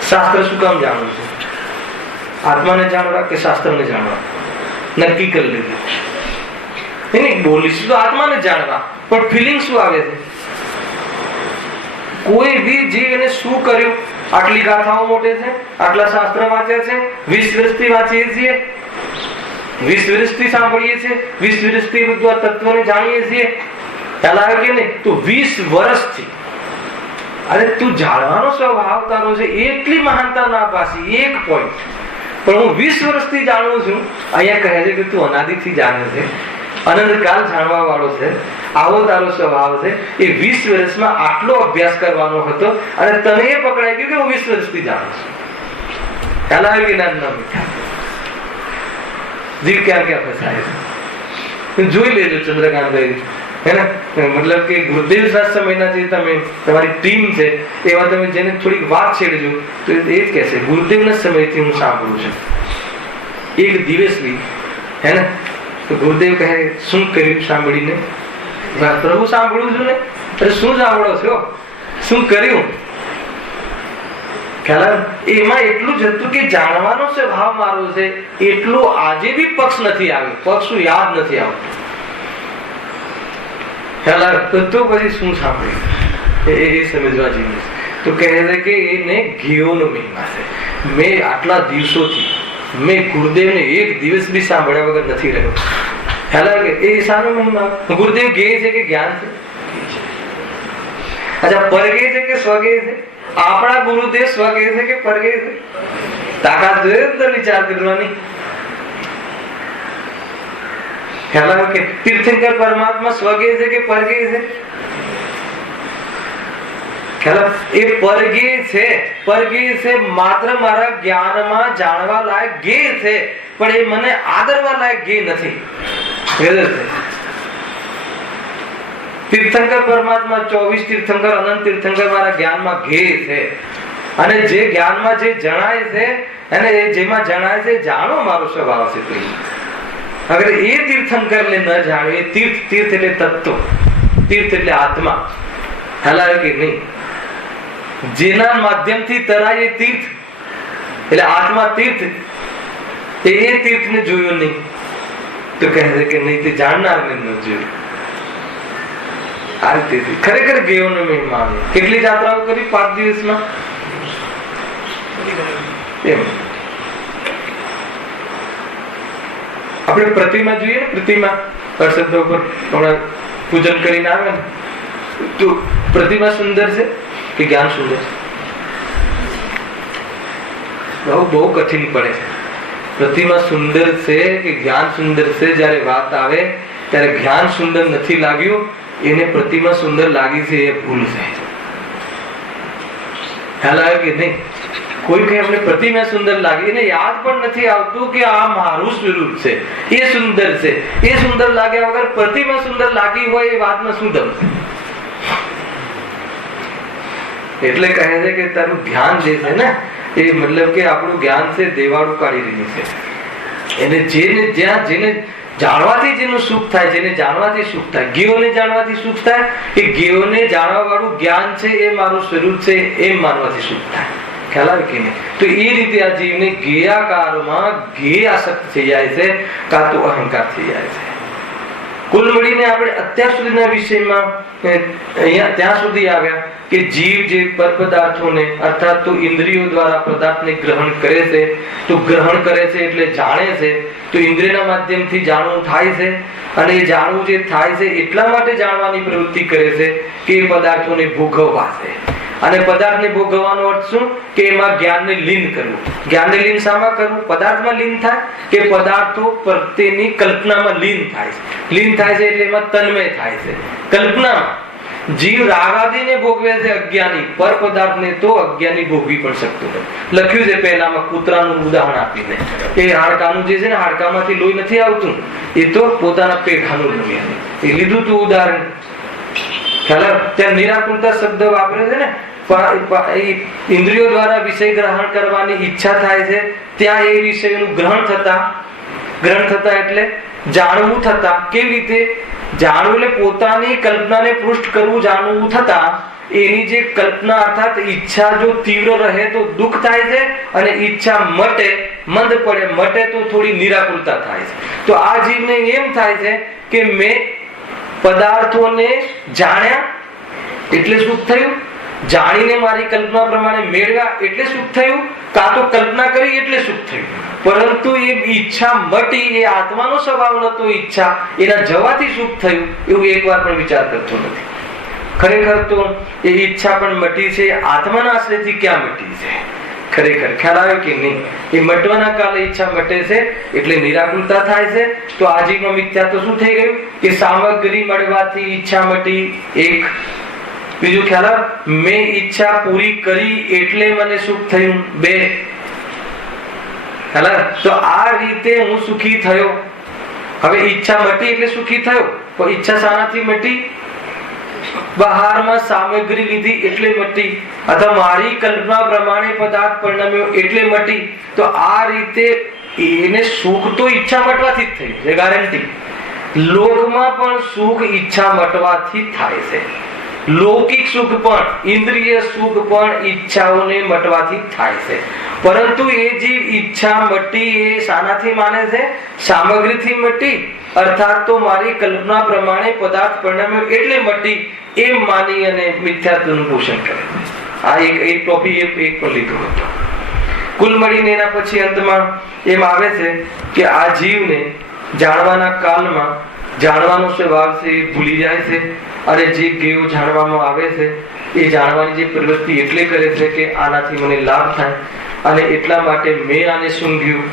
શાસ્ત્ર શું કામ જાણવું છે? આત્માને જાણવા કે શાસ્ત્રને જાણવા? નક્કી કરી લીધું. નહીં બોલીશું તો આત્માને જાણવા, પણ ફિલિંગ શું આવે છે? કોઈ બી જીવ એને શું કર્યું? આટલી ગાથાઓ મોટે છે, આટલા શાસ્ત્ર વાંચ્યા છે, 20 વર્ષથી વાંચીએ છીએ, 20 વર્ષથી સાંભળીએ છીએ, 20 વર્ષથી બધું આ તત્વને જાણીએ છીએ. ખ્યાલ આવે કે નહીં? તો 20 વર્ષથી અરે તું જાણવાનો સ્વભાવ તારો છે, એટલી મહાનતા ના પાસી એક પોઈન્ટ. પણ હું 20 વર્ષથી જાણું છું. અહીંયા કહે છે કે તું અનાદિથી જાણે છે, અનંતકાલ જાણવા વાળો છે, આવો તારો સ્વભાવ છે. એ 20 વર્ષમાં આટલો અભ્યાસ કરવાનો હતો અને તને એ પકડાઈ ગયું કે હું 20 વર્ષથી જાણું છું. ખ્યાલ આવે કે ના? જીવ ક્યાં ક્યાં ફસાય છે જોઈ લેજો. ચંદ્રકાંત હે ને, મતલબ કે ગુરુદેવ સમયના જે તમે તમારી ટીમ છે એવા તમે જેને થોડીક વાત છેડજો તો એ જ કહેશે ગુરુદેવના સમયથી હું સાંભળું છું. એક દિવસ બી હે ને તો ગુરુદેવ કહે શું કર્યું સાંભળીને? પ્રભુ સાંભળું છું ને. અરે શું સાંભળો છો? શું કર્યું? ખ્યાલ? એમાં એટલું જ હતું કે જાણવાનો સ્વભાવ મારો છે, એટલું આજે બી પક્ષ નથી આવ્યો, પક્ષ યાદ નથી આવતું. ખ્યાલ? તો પછી શું સાંભળ્યું એ સમજવા જેવું છે. તો કહે છે કે એને ઘીઓનો મહિમા છે. મેં આટલા દિવસોથી મેં ગુરુદેવને એક દિવસ બી સાંભળ્યા વગર નથી રહ્યો. ખ્યાલ આવે કે એ શાનો મહિમા? ગુરુદેવ ગે છે કે જ્ઞાન છે? અચ્છા, પરગે છે કે સ્વગે છે? આપણા ગુરુદેવ સ્વગે છે કે પરગે છે? તાકાત જોઈએ અંદર વિચાર કરવાની. ખ્યાલ આવે કે તીર્થંકર પરમાત્મા સ્વગે છે કે પરગે છે? ખ્યાલ? એ પરગે છે, પરગે છે, માત્ર મારા જ્ઞાનમાં જાણવા લાયક ગે છે, પણ એ મને આદરવા લાયક ગે નથી. તીર્થંકર પરમાત્મા 24 તીર્થંકર અનંત તીર્થંકર મારા જ્ઞાનમાં ગે છે, અને જે જ્ઞાનમાં જે જણાય છે અને જેમાં જણાય છે જાણો મારો સ્વભાવ છે. અગર એ તીર્થંકરને ન જાણ્યું, એ તીર્થ, તીર્થ એટલે તત્વ, તીર્થ એટલે આત્મા. હલાવે કે નહીં? જેના માધ્યમથી તરાય એ તીર્થ એટલે આત્મા તીર્થ, એ તીર્થને જોયો નહીં તો કહે છે કે નહીં તે જાણનારને ન જોયું. આ રીતે ખરેખર ગેયોનો મહિમા આવે. કેટલી જાત્રાઓ કરી 5 દિવસમાં? એમ આપણે પ્રતિમા જોઈએ, પ્રતિમા હર્ષદ ઉપર હમણાં પૂજન કરીને આવે ને તો પ્રતિમા સુંદર છે કે જ્ઞાન સુંદર છે? બહુ કઠિન પડે છે. પ્રતિમા સુંદર છે કે જ્ઞાન સુંદર છે? જયારે વાત આવે ત્યારે જ્ઞાન સુંદર નથી લાગ્યું, એને પ્રતિમા સુંદર લાગી છે એ ભૂલ છે. ખ્યાલ આવે કે નહીં? કોઈ કઈ અમને પ્રતિમા સુંદર લાગી, એને યાદ પણ નથી આવતું કે આ મારું સ્વરૂપ છે, એ સુંદર છે. એ સુંદર લાગ્યા વગર પ્રતિમા સુંદર લાગી હોય એ વાતમાં શું દમ છે? એટલે કહે છે કે તારું જ્ઞાન જે છે ને એ મતલબ કે આપણું જ્ઞાન છે દેવાળું કાઢી રહ્યું છે. એને જેને જાણવાથી જેનું સુખ થાય, જેને જાણવાથી સુખ થાય, ગેયોને જાણવાથી સુખ થાય, કે ગેયોને જાણવા વાળું જ્ઞાન છે એ મારું સ્વરૂપ છે એમ માનવાથી સુખ થાય. ખ્યાલ આવે કે નહીં? તો એ રીતે આ જીવને ગેયાકારમાં ગે આસક્ત થઈ જાય છે, કાં તો અહંકાર થઈ જાય છે. કુલ મળીને આપણે અત્યાર સુધીના વિષયમાં અહીંયા ત્યાં સુધી આવ્યા કે જીવ જે પર પદાર્થોને અર્થાત તો ઇન્દ્રિયો દ્વારા પદાર્થને ગ્રહણ કરે છે, તો ગ્રહણ કરે છે એટલે જાણે છે, તો ઇન્દ્રિયના માધ્યમથી જાણવું થાય છે, અને એ જાણવું જે થાય છે એટલા માટે જાણવાની પ્રવૃત્તિ કરે છે કે એ પદાર્થોને ભોગવવા છે. અને પદાર્થને ભોગવવાનો અર્થ શું? કે એમાં જ્ઞાનને લીન કરવું. જ્ઞાનને લીન શામાં કરવું? પદાર્થમાં લીન થાય કે પદાર્થો પ્રત્યેની કલ્પનામાં લીન થાય છે. લીન થાય છે એટલે એમાં તન્મય થાય છે. કલ્પનામાં જીવ રાગાદીને ભોગવે છે અજ્ઞાની, પર પદાર્થને તો અજ્ઞાની ભોગવી પણ શકતો નથી. લખ્યું છે પહેલામાં કૂતરાનું ઉદાહરણ આપીને, એ હાડકાનું જે છે ને, હાડકામાંથી લોહી નથી આવતું, એ તો પોતાના પેઠાનું લોહી, એ લીધું તું ઉદાહરણ. ત્યાં નિરાકુરતા શબ્દ વાપરે છે ને, ઇન્દ્રિયો દ્વારા વિષય ગ્રહણ કરવાની ઈચ્છા થાય છે, ત્યાં એ વિષયનું ગ્રહણ થતા એટલે જાણવું થતા. કેવી રીતે જાણવું? એટલે પોતાની કલ્પનાને પૃષ્ઠ કરવું, જાણવું થતા એની જે કલ્પના અર્થાત ઈચ્છા જો તીવ્ર રહે તો દુઃખ થાય છે, અને ઈચ્છા મંદ મટે તો થોડી નિરાકુરતા થાય છે. તો આ જીવને એમ થાય છે કે મેં પદાર્થોને જાણ્યા એટલે સુખ થયું, જાણીને મારી કલ્પના પ્રમાણે મેળવ્યા એટલે સુખ થયું, કાં તો કલ્પના કરી એટલે સુખ થયું. પરંતુ એ ઈચ્છા મટી, એ આત્માનો સ્વભાવ નતો ઈચ્છા, એના જવાથી સુખ થયું એવું એકવાર પણ વિચાર કરતો નથી. ખરેખર તો એ ઈચ્છા પણ મટી છે, આત્માના આશ્રયથી ક્યાં મટી છે? ખરેખર ખ્યાલ આવ્યો કે નહીં? એ મટવાના કાલે ઈચ્છા મટે છે એટલે નિરાકુરતા થાય છે. તો આજીવમાં મિથ્યા તો શું થઈ ગયું કે સામગ્રી મળવાથી ઈચ્છા મટી, એક. બીજું ખ્યાલ, મેં ઈચ્છા પૂરી કરી એટલે મને સુખ થયું, બે. તો આ રીતે હું સુખી થયો. હવે ઈચ્છા મટી એટલે સુખી થયો, પણ ઈચ્છા શાનાથી મટી? બહારમાં સામગ્રી લીધી એટલે મટી, અથવા મારી કલ્પના પ્રમાણે પદાર્થ પરિણમ્યો એટલે મટી. તો આ રીતે એને સુખ તો ઈચ્છા મટવાથી જ થયું છે, ગેરંટી. લોકમાં પણ સુખ ઈચ્છા મટવાથી થાય છે. લૌકિક સુખ પણ, ઇન્દ્રિય સુખ પણ ઈચ્છાઓને મટવાથી થાય છે. પરંતુ એ જે ઈચ્છા મટી એ શાનાથી માને છે? સામગ્રીથી મટી, અર્થાત તો મારી કલ્પના પ્રમાણે પદાર્થ પરિણમ્યો એટલે મટી, એમ માની અને મિથ્યાત્વનું પોષણ કરે. આ એક ટોપિક એક પર લીધો હતો. કુલ મળીને એના પછી અંતમાં એમ આવે છે કે આ જીવને જાણવાના કાલમાં જાણવાનો સ્વભાવ છે એ ભૂલી જાય છે, અને જે જ્ઞેય જાણવામાં આવે છે એ જાણવાની જે પ્રવૃત્તિ એટલે કરે છે કે આનાથી મને લાભ થાય, અને એટલા માટે મેં આને સૂંઘ્યું,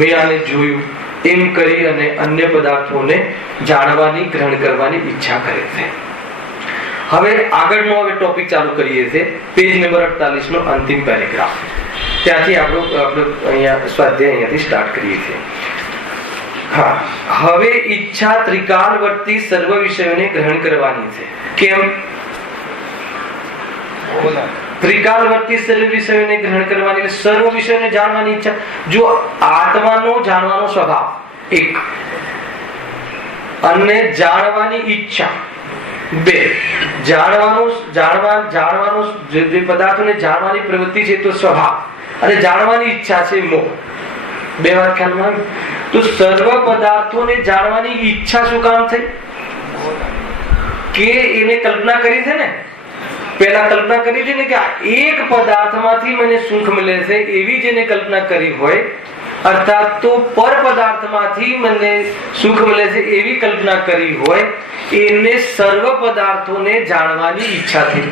મેં આને જોયું એમ કરી અને અન્ય પદાર્થોને જાણવાની, ગ્રહણ કરવાની ઈચ્છા કરે છે. હવે આગળનો ટોપિક ચાલુ કરીએ છીએ, પેજ નંબર 48 નો અંતિમ પેરેગ્રાફ. ત્યાંથી આપણો અહીંયા સ્વાધ્યાય અહીંયાથી સ્ટાર્ટ કરીએ છીએ. હા, હવે ઈચ્છા ત્રિકાલવર્તી સર્વ વિષયોને ગ્રહણ કરવાની છે. કેમ? ત્રિકાલવર્તી સર્વ વિષયોને ગ્રહણ કરવાની, સર્વ વિષયોને જાણવાની ઈચ્છા. જો આત્માનો જાણવાનો સ્વભાવ એક, અને જાણવાની ઈચ્છા બે. જાણવાનું જે પદાર્થોને જાણવાની પ્રવૃત્તિ છે તો સ્વભાવ, અને જાણવાની ઈચ્છા છે મોહ. બે વાત ખ્યાલમાં આવી. તો સર્વ પદાર્થોને જાણવાની ઈચ્છા શું કામ થઈ? કે એને કલ્પના કરી છે ને, પેલા કલ્પના કરી છે ને કે એક પદાર્થમાંથી મને સુખ મળે છે, એવી જેને કલ્પના કરી હોય, અર્થાત તો પર પદાર્થમાંથી મને સુખ મળે છે એવી કલ્પના કરી હોય, એને સર્વ પદાર્થોને જાણવાની ઈચ્છા થઈ.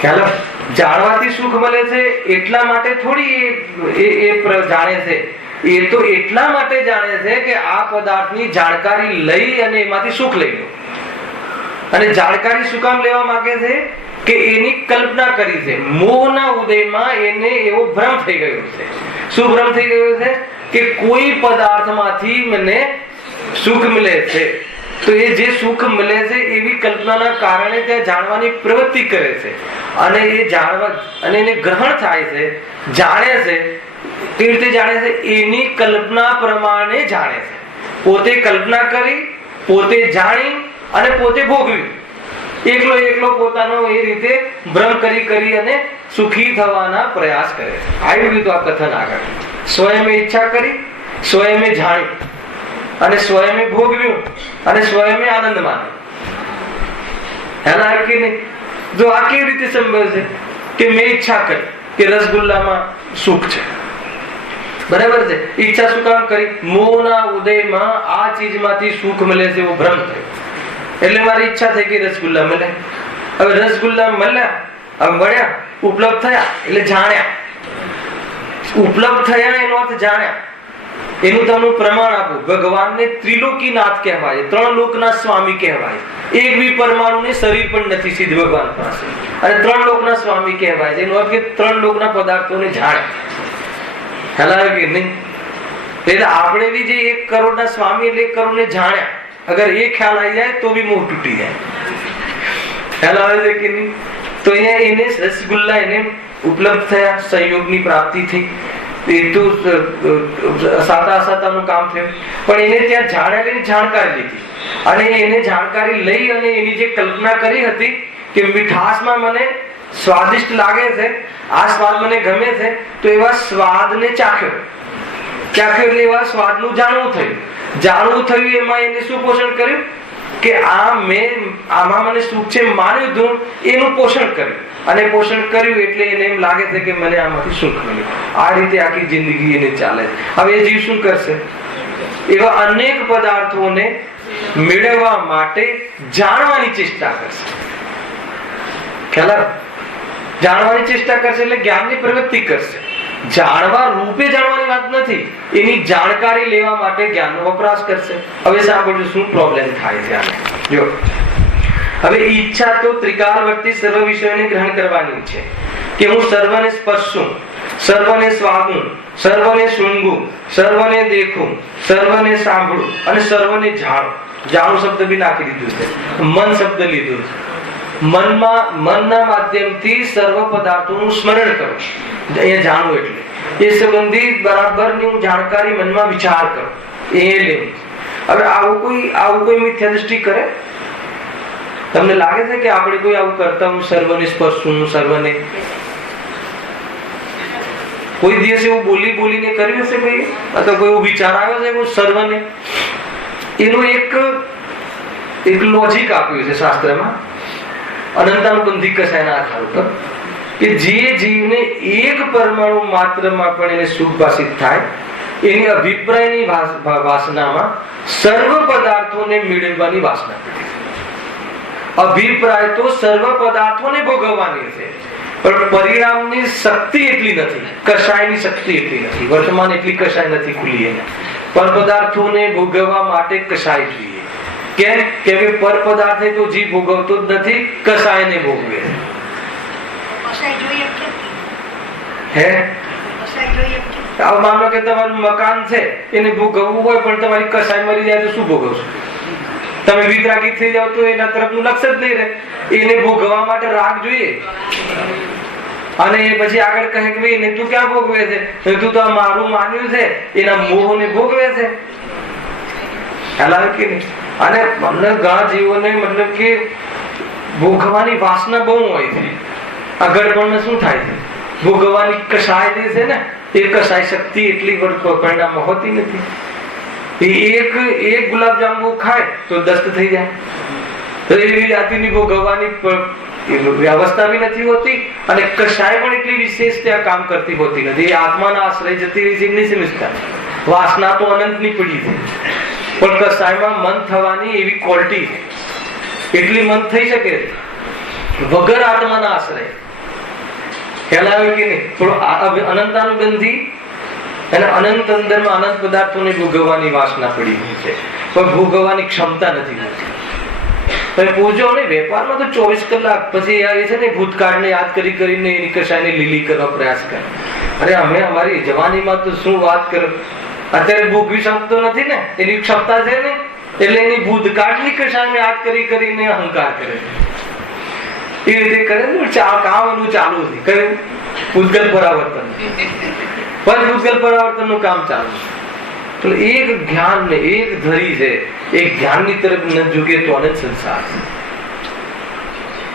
ખ્યાલ? જાણવાથી સુખ મળે છે એટલા માટે થોડી એ જાણે છે, એ તો એટલા માટે જાણે છે કે આ પદાર્થની જાણકારી લઈ અને એમાંથી સુખ લઈ લો. અને જાણકારી શું કામ લેવા માંગે છે? કે એની કલ્પના કરી છે. મોહના ઉદયમાં એને એવો ભ્રમ થઈ ગયો છે. શું ભ્રમ થઈ ગયો છે? કે કોઈ પદાર્થમાંથી મને સુખ મળે છે, તો એ જે સુખ મળે છે એવી કલ્પનાના કારણે ત્યાં જાણવાની પ્રવૃત્તિ કરે છે, અને એ જાણવા અને એને ગ્રહણ થાય છે, જાણે છે. કેવી રીતે જાણે છે? એની કલ્પના પ્રમાણે જાણે છે. પોતે કલ્પના કરી, પોતે જાણી અને પોતે ભોગવ્યું. એકલો પોતાનો એ રીતે ભ્રમ કરી અને સુખી થવાના પ્રયાસ કરે છે. આવી રીતે આ કથન આગળ સ્વયં ઈચ્છા કરી, સ્વયં જાણી અને સ્વયં ભોગવ્યું અને સ્વયં આનંદ માને. એના કે નહીં? જો આ કેવી રીતે સંભવ છે કે મેં ઈચ્છા કરી કે રસગુલ્લામાં સુખ છે, બરાબર છે, ઈચ્છા શું કામ કરી? મોહના ઉદયમાં આ ચીજમાંથી સુખ મળે છે એવો ભ્રમ થયો, એટલે મારી ઈચ્છા થઈ કે રસગુલ્લા મળે. હવે રસગુલ્લા મળ્યા, હવે મળ્યા, ઉપલબ્ધ થયા એટલે જાણ્યા. ઉપલબ્ધ થયા એનો અર્થ જાણ્યા. એનું તમને પ્રમાણ આપું. ભગવાનને ત્રિલોકીનાથ કહેવાય, 3 લોકના સ્વામી કહેવાય. એક બી પરમાણુને શરીર પણ નથી સિદ્ધ ભગવાન પાસે, અને 3 લોકના સ્વામી કહેવાય છે. એનો અર્થ કે 3 લોકના પદાર્થોને જાણે. ખ્યાલ આવે કે નહીં? એટલે આપણે બી જે 1 કરોડના સ્વામી એટલે 1 કરોડ ને જાણ્યા. અગર એ ખ્યાલ આવી જાય તો બી મોહ તૂટી જાય. ખ્યાલ આવે છે કે નહીં? તો અહીંયા એને રસગુલ્લા એને ઉપલબ્ધ થયા, સંયોગની પ્રાપ્તિ થઈ, એ તો સાતાનું કામ થયું. પણ એને ત્યાં જાણ્યા, જાણકારી લીધી, અને એને જાણકારી લઈ અને એની જે કલ્પના કરી હતી કે મીઠાશમાં મને સ્વાદિષ્ટ લાગે છે, આ સ્વાદ મને ગમે છે, તો એવા સ્વાદને ચાખ્યો એટલે એવા સ્વાદનું જાણવું થયું. જાણવું થયું એમાં એને શું પોષણ કર્યું કે આમાં મને સુખ છે માન્યું હતું, એનું પોષણ કર્યું. અને પોષણ કર્યું એટલે એને એમ લાગે છે કે મને આમાંથી સુખ મળ્યું. આ રીતે આખી જિંદગી એને ચાલે છે. હવે એ જીવ શું કરશે? એવા અનેક પદાર્થોને મેળવવા માટે જાણવાની ચેષ્ટા કરશે. ખ્યાલ? જાણવાની ચેષ્ટા કરશે એટલે જ્ઞાનની પ્રવૃત્તિ કરશે. જાણવા રૂપે જાણવાની વાત નથી, એની જાણકારી લેવા માટે જ્ઞાનનો વપરાશ કરશે. હવે સાંભળજો શું પ્રોબ્લેમ થાય છે આને. જો હવે ઈચ્છા તો ત્રિકાળવર્તી સર્વ વિષયોને ગ્રહણ કરવાની છે કે હું સર્વને સ્પર્શું, સર્વને સ્વાદું, સર્વને સૂંઘું, સર્વને દેખું, સર્વને સાંભળું અને સર્વને જાણું. જાણું શબ્દ બી નાખી દીધું છે, મન શબ્દ લીધું છે. મનના માધ્યમથી સર્વ પદાર્થોનું સ્મરણ કરું. અહીંયા જાણવું એટલે એ સંબંધી બરાબરની હું જાણકારી મનમાં વિચાર કરું, એ લેવું. હવે આવું કોઈ મિથ્યા દ્રષ્ટિ કરે? તમને લાગે છે કે આપણે કોઈ આવું કરતા હું સર્વને સ્પર્શું, સર્વને કોઈ દિવસ એવું બોલીને કર્યું હશે કોઈ? અથવા કોઈ એવો વિચાર આવ્યો છે હું સર્વને? એનું એક લોજિક આપ્યું છે શાસ્ત્રમાં, અનંતાનુબંધી કસાયના આધાર ઉપર, કે જે જીવને એક પરમાણુ માત્રમાં પણ એને સુખ ભાષિત થાય, એની અભિપ્રાયની વાસનામાં સર્વ પદાર્થોને મેળવવાની વાસના પડી. અભિપ્રાય તો સર્વ પદાર્થોને ભોગવવાની છે, પણ પરિણામની શક્તિ એટલી નથી, કશાયની શક્તિ એટલી નથી. વર્તમાન એટલી કશાય નથી ખુલી એને. પર પદાર્થોને ભોગવવા માટે કશાય જોઈએ. કેમ? કે પર પદાર્થે તો જીવ ભોગવતો જ નથી, કશાયને ભોગવે. હે માનો કે તમારું મકાન છે, એને ભોગવવું હોય, પણ તમારી કશાય મરી જાય તો શું ભોગવશો? તમે વિતરાગી થઈ જાવ તો એના તરફનું લક્ષ્ય જ નહીં રહે. એને ભોગવવા માટે રાગ જોઈએ, અને પછી આગળ કહે કે ભાઈ તું ક્યાં ભોગવે છે? તું તો મારું માન્યું છે, એના મોહને ભોગવે છે. ખ્યાલ કે નહીં? અને ઘણા જીવોને મતલબ કે ભોગવવાની વાસના બહુ હોય છે. આગળ પણ શું થાય છે? ભોગવવાની કશાય જે છે ને, એ કશાય શક્તિ એટલી પરિણામમાં હોતી નથી. એક ગુલાબજાંબુ ખાય તો દસ્ત થઈ જાય. તો એવી જાતિની ભોગવવાની વ્યવસ્થા બી નથી હોતી, અને કશાય પણ એટલી વિશેષ ત્યાં કામ કરતી હોતી નથી. એ આત્માના આશ્રય જતી રહી છે, નહીં સમજતા. વાસના તો અનંતની પડી છે, પણ કશાયમાં મન થવાની એવી ક્વોલિટી છે, એટલી મન થઈ શકે વગર આત્માના આશ્રય. ખ્યાલ આવે કે નહીં? થોડો અનંતાનુબંધી અને અનંત અંદરમાં અનંત પદાર્થોને ભોગવવાની વાસના પડી છે, પણ ભોગવવાની ક્ષમતા નથી હોતી. તમે પૂછો ને, વેપારમાં તો 24 કલાક પછી આવે છે ને, ભૂતકાળને યાદ કરીને એની કશાયને લીલી કરવા પ્રયાસ કરે. અરે અમે અમારી જવાનીમાં તો શું વાત કરો, અત્યારે ભોગવી શકતો નથી ને, એની ક્ષમતા છે ને, એટલે એની ભૂતકાળની કશાયને યાદ કરીને અહંકાર કરે. એ રીતે કરે ને, કામ એનું ચાલુ છે. કર્યું ભૂતગલ પરાવર્તન, ભૂતગલ પરાવર્તન નું કામ ચાલુ છે. તો એક જ્ઞાન ને એક ધરી છે, એક જ્ઞાનની તરફ ન જુગે તો અનંત સંસાર છે,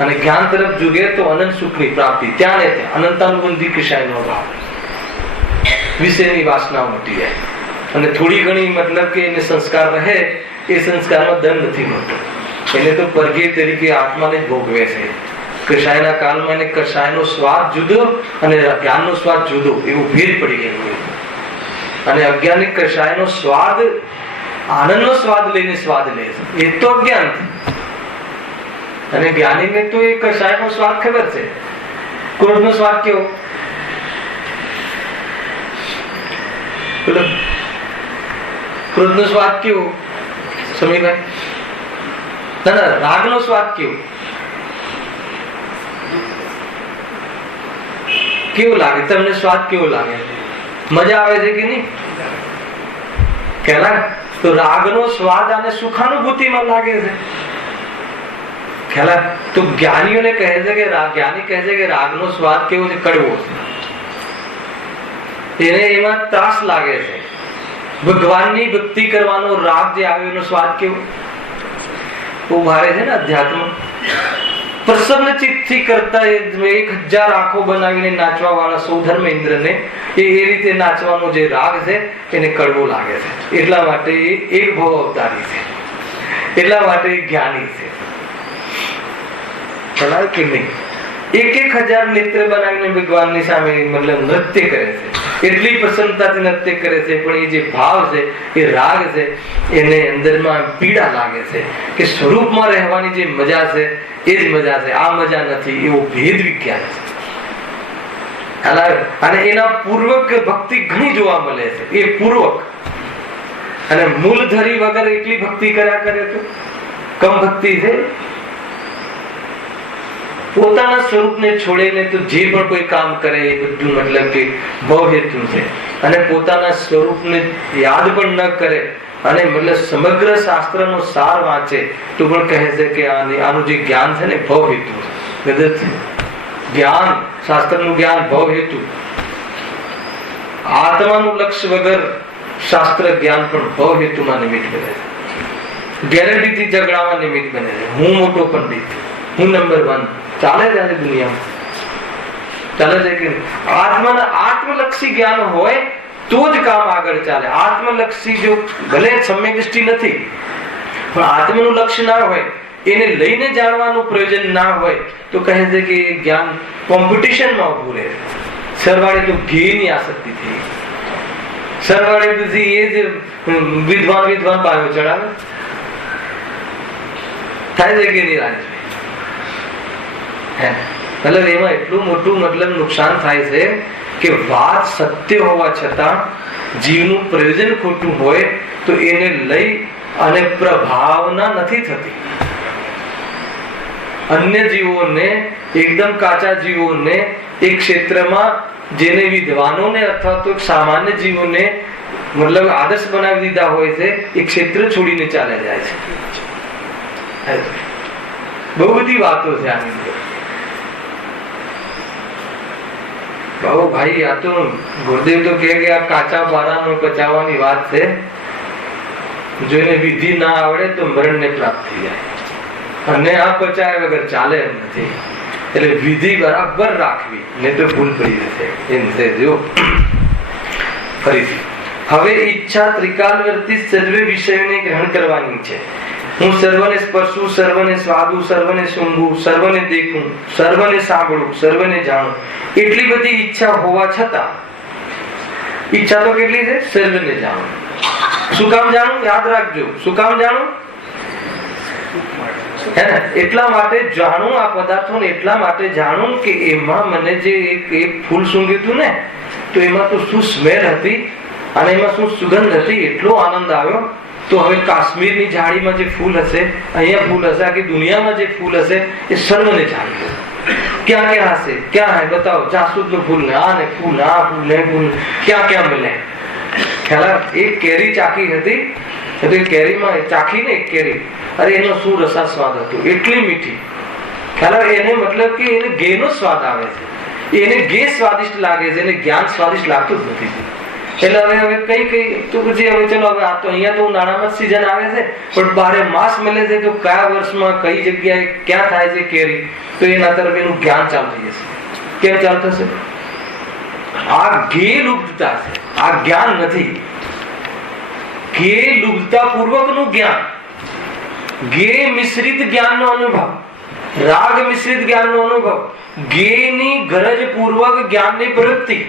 અને જ્ઞાન તરફ જુગે તો અનંત સુખની પ્રાપ્તિ. ત્યાં ને ત્યાં અનંતાનુબંધી કશાયનો ભાવ, વિષયની વાસના મોટી જાય. અને થોડી ઘણી મતલબ કે એને સંસ્કાર રહે, એ સંસ્કારમાં દંડ નથી મળતો. એને તો પરગી તરીકે આત્માને જ ભોગવે છે. કષાયના કાળમાં એને કષાયનો સ્વાદ જુદો અને જ્ઞાનનો સ્વાદ જુદો, એવું ભેદ પડી ગયું. અને અજ્ઞાની કષાયનો સ્વાદ, આનંદનો સ્વાદ લઈને સ્વાદ લે છે, એ તો અજ્ઞાન. અને જ્ઞાનીને તો એ કષાયનો સ્વાદ ખબર છે. ક્રોધનો સ્વાદ કેવો? ક્રોધનો સ્વાદ કેવો સમીરભાઈ? ના, રાગનો સ્વાદ કેવો? કેવું લાગે તમને? સ્વાદ કેવો લાગે? મજા આવે છે કે નહીં? ખ્યાલ? તો રાગનો સ્વાદ અને સુખાનુભૂતિમાં લાગે છે. ખ્યાલ? તો જ્ઞાનીઓને કહે છે કે જ્ઞાની કહે છે કે રાગનો સ્વાદ કેવો છે? કડવો છે. એને એમાં ત્રાસ લાગે છે. ભગવાનની ભક્તિ કરવાનો રાગ જે આવ્યો એનો સ્વાદ કેવો? બહુ ભારે છે ને અધ્યાત્મ. પ્રસન્ન ચિત્તથી કરતા 1000 આંખો બનાવીને નાચવા વાળા સૌધર્મેન્દ્રને એ રીતે નાચવાનો જે રાગ છે એને કડવો લાગે છે. એટલા માટે એ એક ભવ અવતારી છે, એટલા માટે એ જ્ઞાની છે. ચલાવે કે નહીં? 1000 નેત્ર બનાવીને ભગવાનની સામે મતલબ નૃત્ય કરે છે, એટલી પ્રસન્નતાથી નૃત્ય કરે છે. પણ એ જે ભાવ છે, એ રાગ છે, એને અંદરમાં પીડા લાગે છે કે સ્વરૂપમાં રહેવાની જે મજા છે એ જ મજા છે, આ મજા નથી. એવો ભેદ વિજ્ઞાન છે. અને એના પૂર્વક ભક્તિ ઘણી જોવા મળે છે. એ પૂર્વક અને મૂલધરી વગર એટલી ભક્તિ કર્યા કરે તો કમ ભક્તિ છે. પોતાના સ્વરૂપને છોડીને તો જે પણ કોઈ કામ કરે એ બધું મતલબ કે ભવ હેતુ છે. અને પોતાના સ્વરૂપને યાદ પણ ન કરે અને મતલબ સમગ્ર શાસ્ત્રનો સાર વાંચે તો પણ કહે છે કે આનું જે જ્ઞાન છે ને ભવ હેતુ છે. જ્ઞાન, શાસ્ત્રનું જ્ઞાન ભવ હેતુ. આત્માનું લક્ષ્ય વગર શાસ્ત્ર જ્ઞાન પણ ભવ હેતુમાં નિમિત્ત બને છે. ગેરંટીથી ઝઘડામાં નિમિત્ત બને છે. હું મોટો પંડિત, હું નંબર 1. ચાલે છે દુનિયામાં? ચાલે છે કે આત્મલક્ષી જ્ઞાન હોય તો જ કામ આગળ ચાલે. આત્મલક્ષી જો ભલે સમ્યક દૃષ્ટિ નથી પણ આત્મનું લક્ષ્ય ના હોય, એને લઈને જાણવાનું પ્રયોજન ના હોય તો કહે છે કે જ્ઞાન કોમ્પિટિશનમાં ઉભું રહે. સરવાળે તો ઘેની આસક્તિ થઈ, સરવાળે બધી એ જ વિદ્વાન બાયો ચડાવે થાય છે કે નહીં રાજભાઈ? મતલબ એમાં એટલું મોટું મતલબ નુકસાન થાય છે કે વાત સત્ય હોવા છતાં જીવનું પ્રયોજન ખોટું હોય તો એને લઈ અને પ્રભાવના નથી થતી. અન્ય જીવોને, એકદમ કાચા જીવોને એક ક્ષેત્રમાં જેને વિદ્વાનોને અથવા તો સામાન્ય જીવોને મતલબ આદર્શ બનાવી દીધા હોય છે, એ ક્ષેત્ર છોડીને ચાલ્યા જાય છે. બહુ બધી વાતો છે આની અંદર. બાબુ ભાઈ, આ તો ગુરુદેવ તો કહે કે આ કાચા બારાનો પચાવવાની વાત છે. જો એને વિધિ ના આવડે તો મરણ ને પ્રાપ્ત થઈ જાય, અને આ પચાય વગર ચાલે એમ નથી. એટલે વિધિ બરાબર રાખવી, નહીં તો ભૂલ પડી જશે. એમ છે. જો ફરીથી હવે ઈચ્છા ત્રિકાલવર્તી સર્વે વિષયોને ગ્રહણ કરવાની છે. હું સર્વને સ્પર્શું, સર્વને સ્વાદું, સર્વને સૂંઘું, સર્વને દેખું, સર્વને સાંભળું, સર્વને જાણું. એટલી બધી ઈચ્છા હોવા છતાં ઈચ્છા તો કેટલી છે? સર્વને જાણું. શું કામ જાણું? યાદ રાખજો. શું કામ જાણું? એટલા માટે જાણું આ પદાર્થોને, એટલા માટે જાણું કે એમાં મને જે એક ફૂલ સૂંઘ્યું હતું ને, તો એમાં તો શું સ્મેલ હતી અને એમાં શું સુગંધ હતી, એટલો આનંદ આવ્યો. તો હવે કાશ્મીરની ઝાડીમાં જે ફૂલ હશે, અહીંયા ફૂલ હશે, આખી દુનિયામાં જે ફૂલ હશે એ સર્વને જાણી. ક્યાં ક્યાં હશે? ક્યાં હે બતાવો? જાસૂદ નું ફૂલ ને આ ને ફૂલ, આ ફૂલ ને ફૂલ, ક્યાં ક્યાં મળે? ખ્યાલ? એક કેરી ચાખી હતી તો એ કેરીમાં ચાખી ને એક કેરી, અરે એનો શું રસાસ્વાદ હતો, એટલી મીઠી. ખ્યાલ? એને મતલબ કે એને ઘે નો સ્વાદ આવે છે. એને ઘે સ્વાદિષ્ટ લાગે છે, એને જ્ઞાન સ્વાદિષ્ટ લાગતું જ નથી. એટલે હવે કઈ તો પછી હવે ચલો, હવે આ તો અહીંયા તો ઉનાળામાં સીઝન આવે છે, પણ 12 માસ મળે છે. તો કયા વર્ષમાં કઈ જગ્યાએ ક્યાં થાય છે કેરી, તો એના તરફ એનું જ્ઞાન ચાલુ થઈ જશે. કેમ ચાલુ થશે? આ ઘે લુપ્તતા છે, આ જ્ઞાન નથી. ગે લુપ્તતા પૂર્વકનું જ્ઞાન, ગે મિશ્રિત જ્ઞાનનો અનુભવ, રાગ મિશ્રિત જ્ઞાનનો અનુભવ, ગેની ગરજ પૂર્વક જ્ઞાનની પ્રવૃત્તિ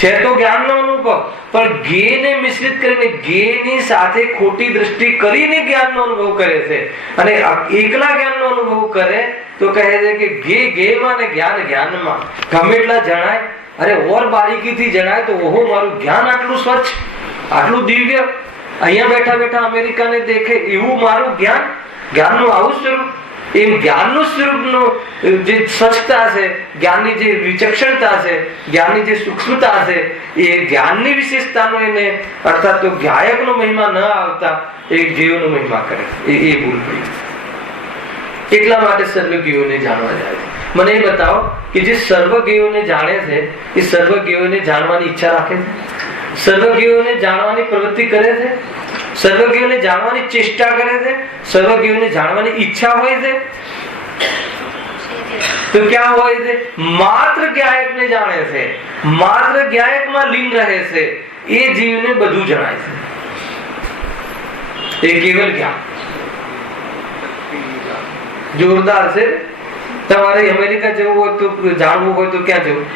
છે તો જ્ઞાનનો અનુભવ, પણ ગેને મિશ્રિત કરીને ગેની સાથે ખોટી દ્રષ્ટિ કરીને જ્ઞાનનો અનુભવ કરે છે. અને એકલા જ્ઞાનનો અનુભવ કરે તો કહે છે કે ગે ગેમાં ને જ્ઞાન જ્ઞાનમાં. ગમે એટલા જણાય, અરે ઓર બારીકીથી જણાય તો ઓહો મારું જ્ઞાન આટલું સ્વચ્છ, આટલું દિવ્ય, અહીંયા બેઠા બેઠા અમેરિકાને દેખે એવું મારું જ્ઞાન, જ્ઞાનનું આવું સ્વરૂપ. એમ જ્ઞાનનું સ્વરૂપનું જે સ્વચ્છતા છે, જ્ઞાનની જે વિચક્ષણતા છે, જ્ઞાનની જે સૂક્ષ્મતા છે, એ જ્ઞાનની વિશેષતાનો એને અર્થાત તો ગાયકનો મહિમા ન આવતા એ જીવનો મહિમા કરે, એ ભૂલ પડી. એટલા માટે સર્વજ્ઞોને જાણવા જાય છે. મને એ બતાવો કે જે સર્વજ્ઞોને જાણે છે એ સર્વજ્ઞોને જાણવાની ઈચ્છા રાખે છે, સર્વજ્ઞોને જાણવાની પ્રવૃત્તિ કરે છે, સર્વજ્ઞોને જાણવાની ચેષ્ટા કરે છે, સર્વજ્ઞોને જાણવાની ઈચ્છા હોય છે. તો ક્યાં હોય છે? માત્ર જ્ઞાયકને જાણે છે, માત્ર જ્ઞાયકમાં લીન રહે છે, એ જીવને બધું જણાય છે. એ કેવલ જ્ઞાન જોરદાર છે. તમારે અમેરિકા જવું હોય તો જાણવું હોય તો ક્યાં જવું?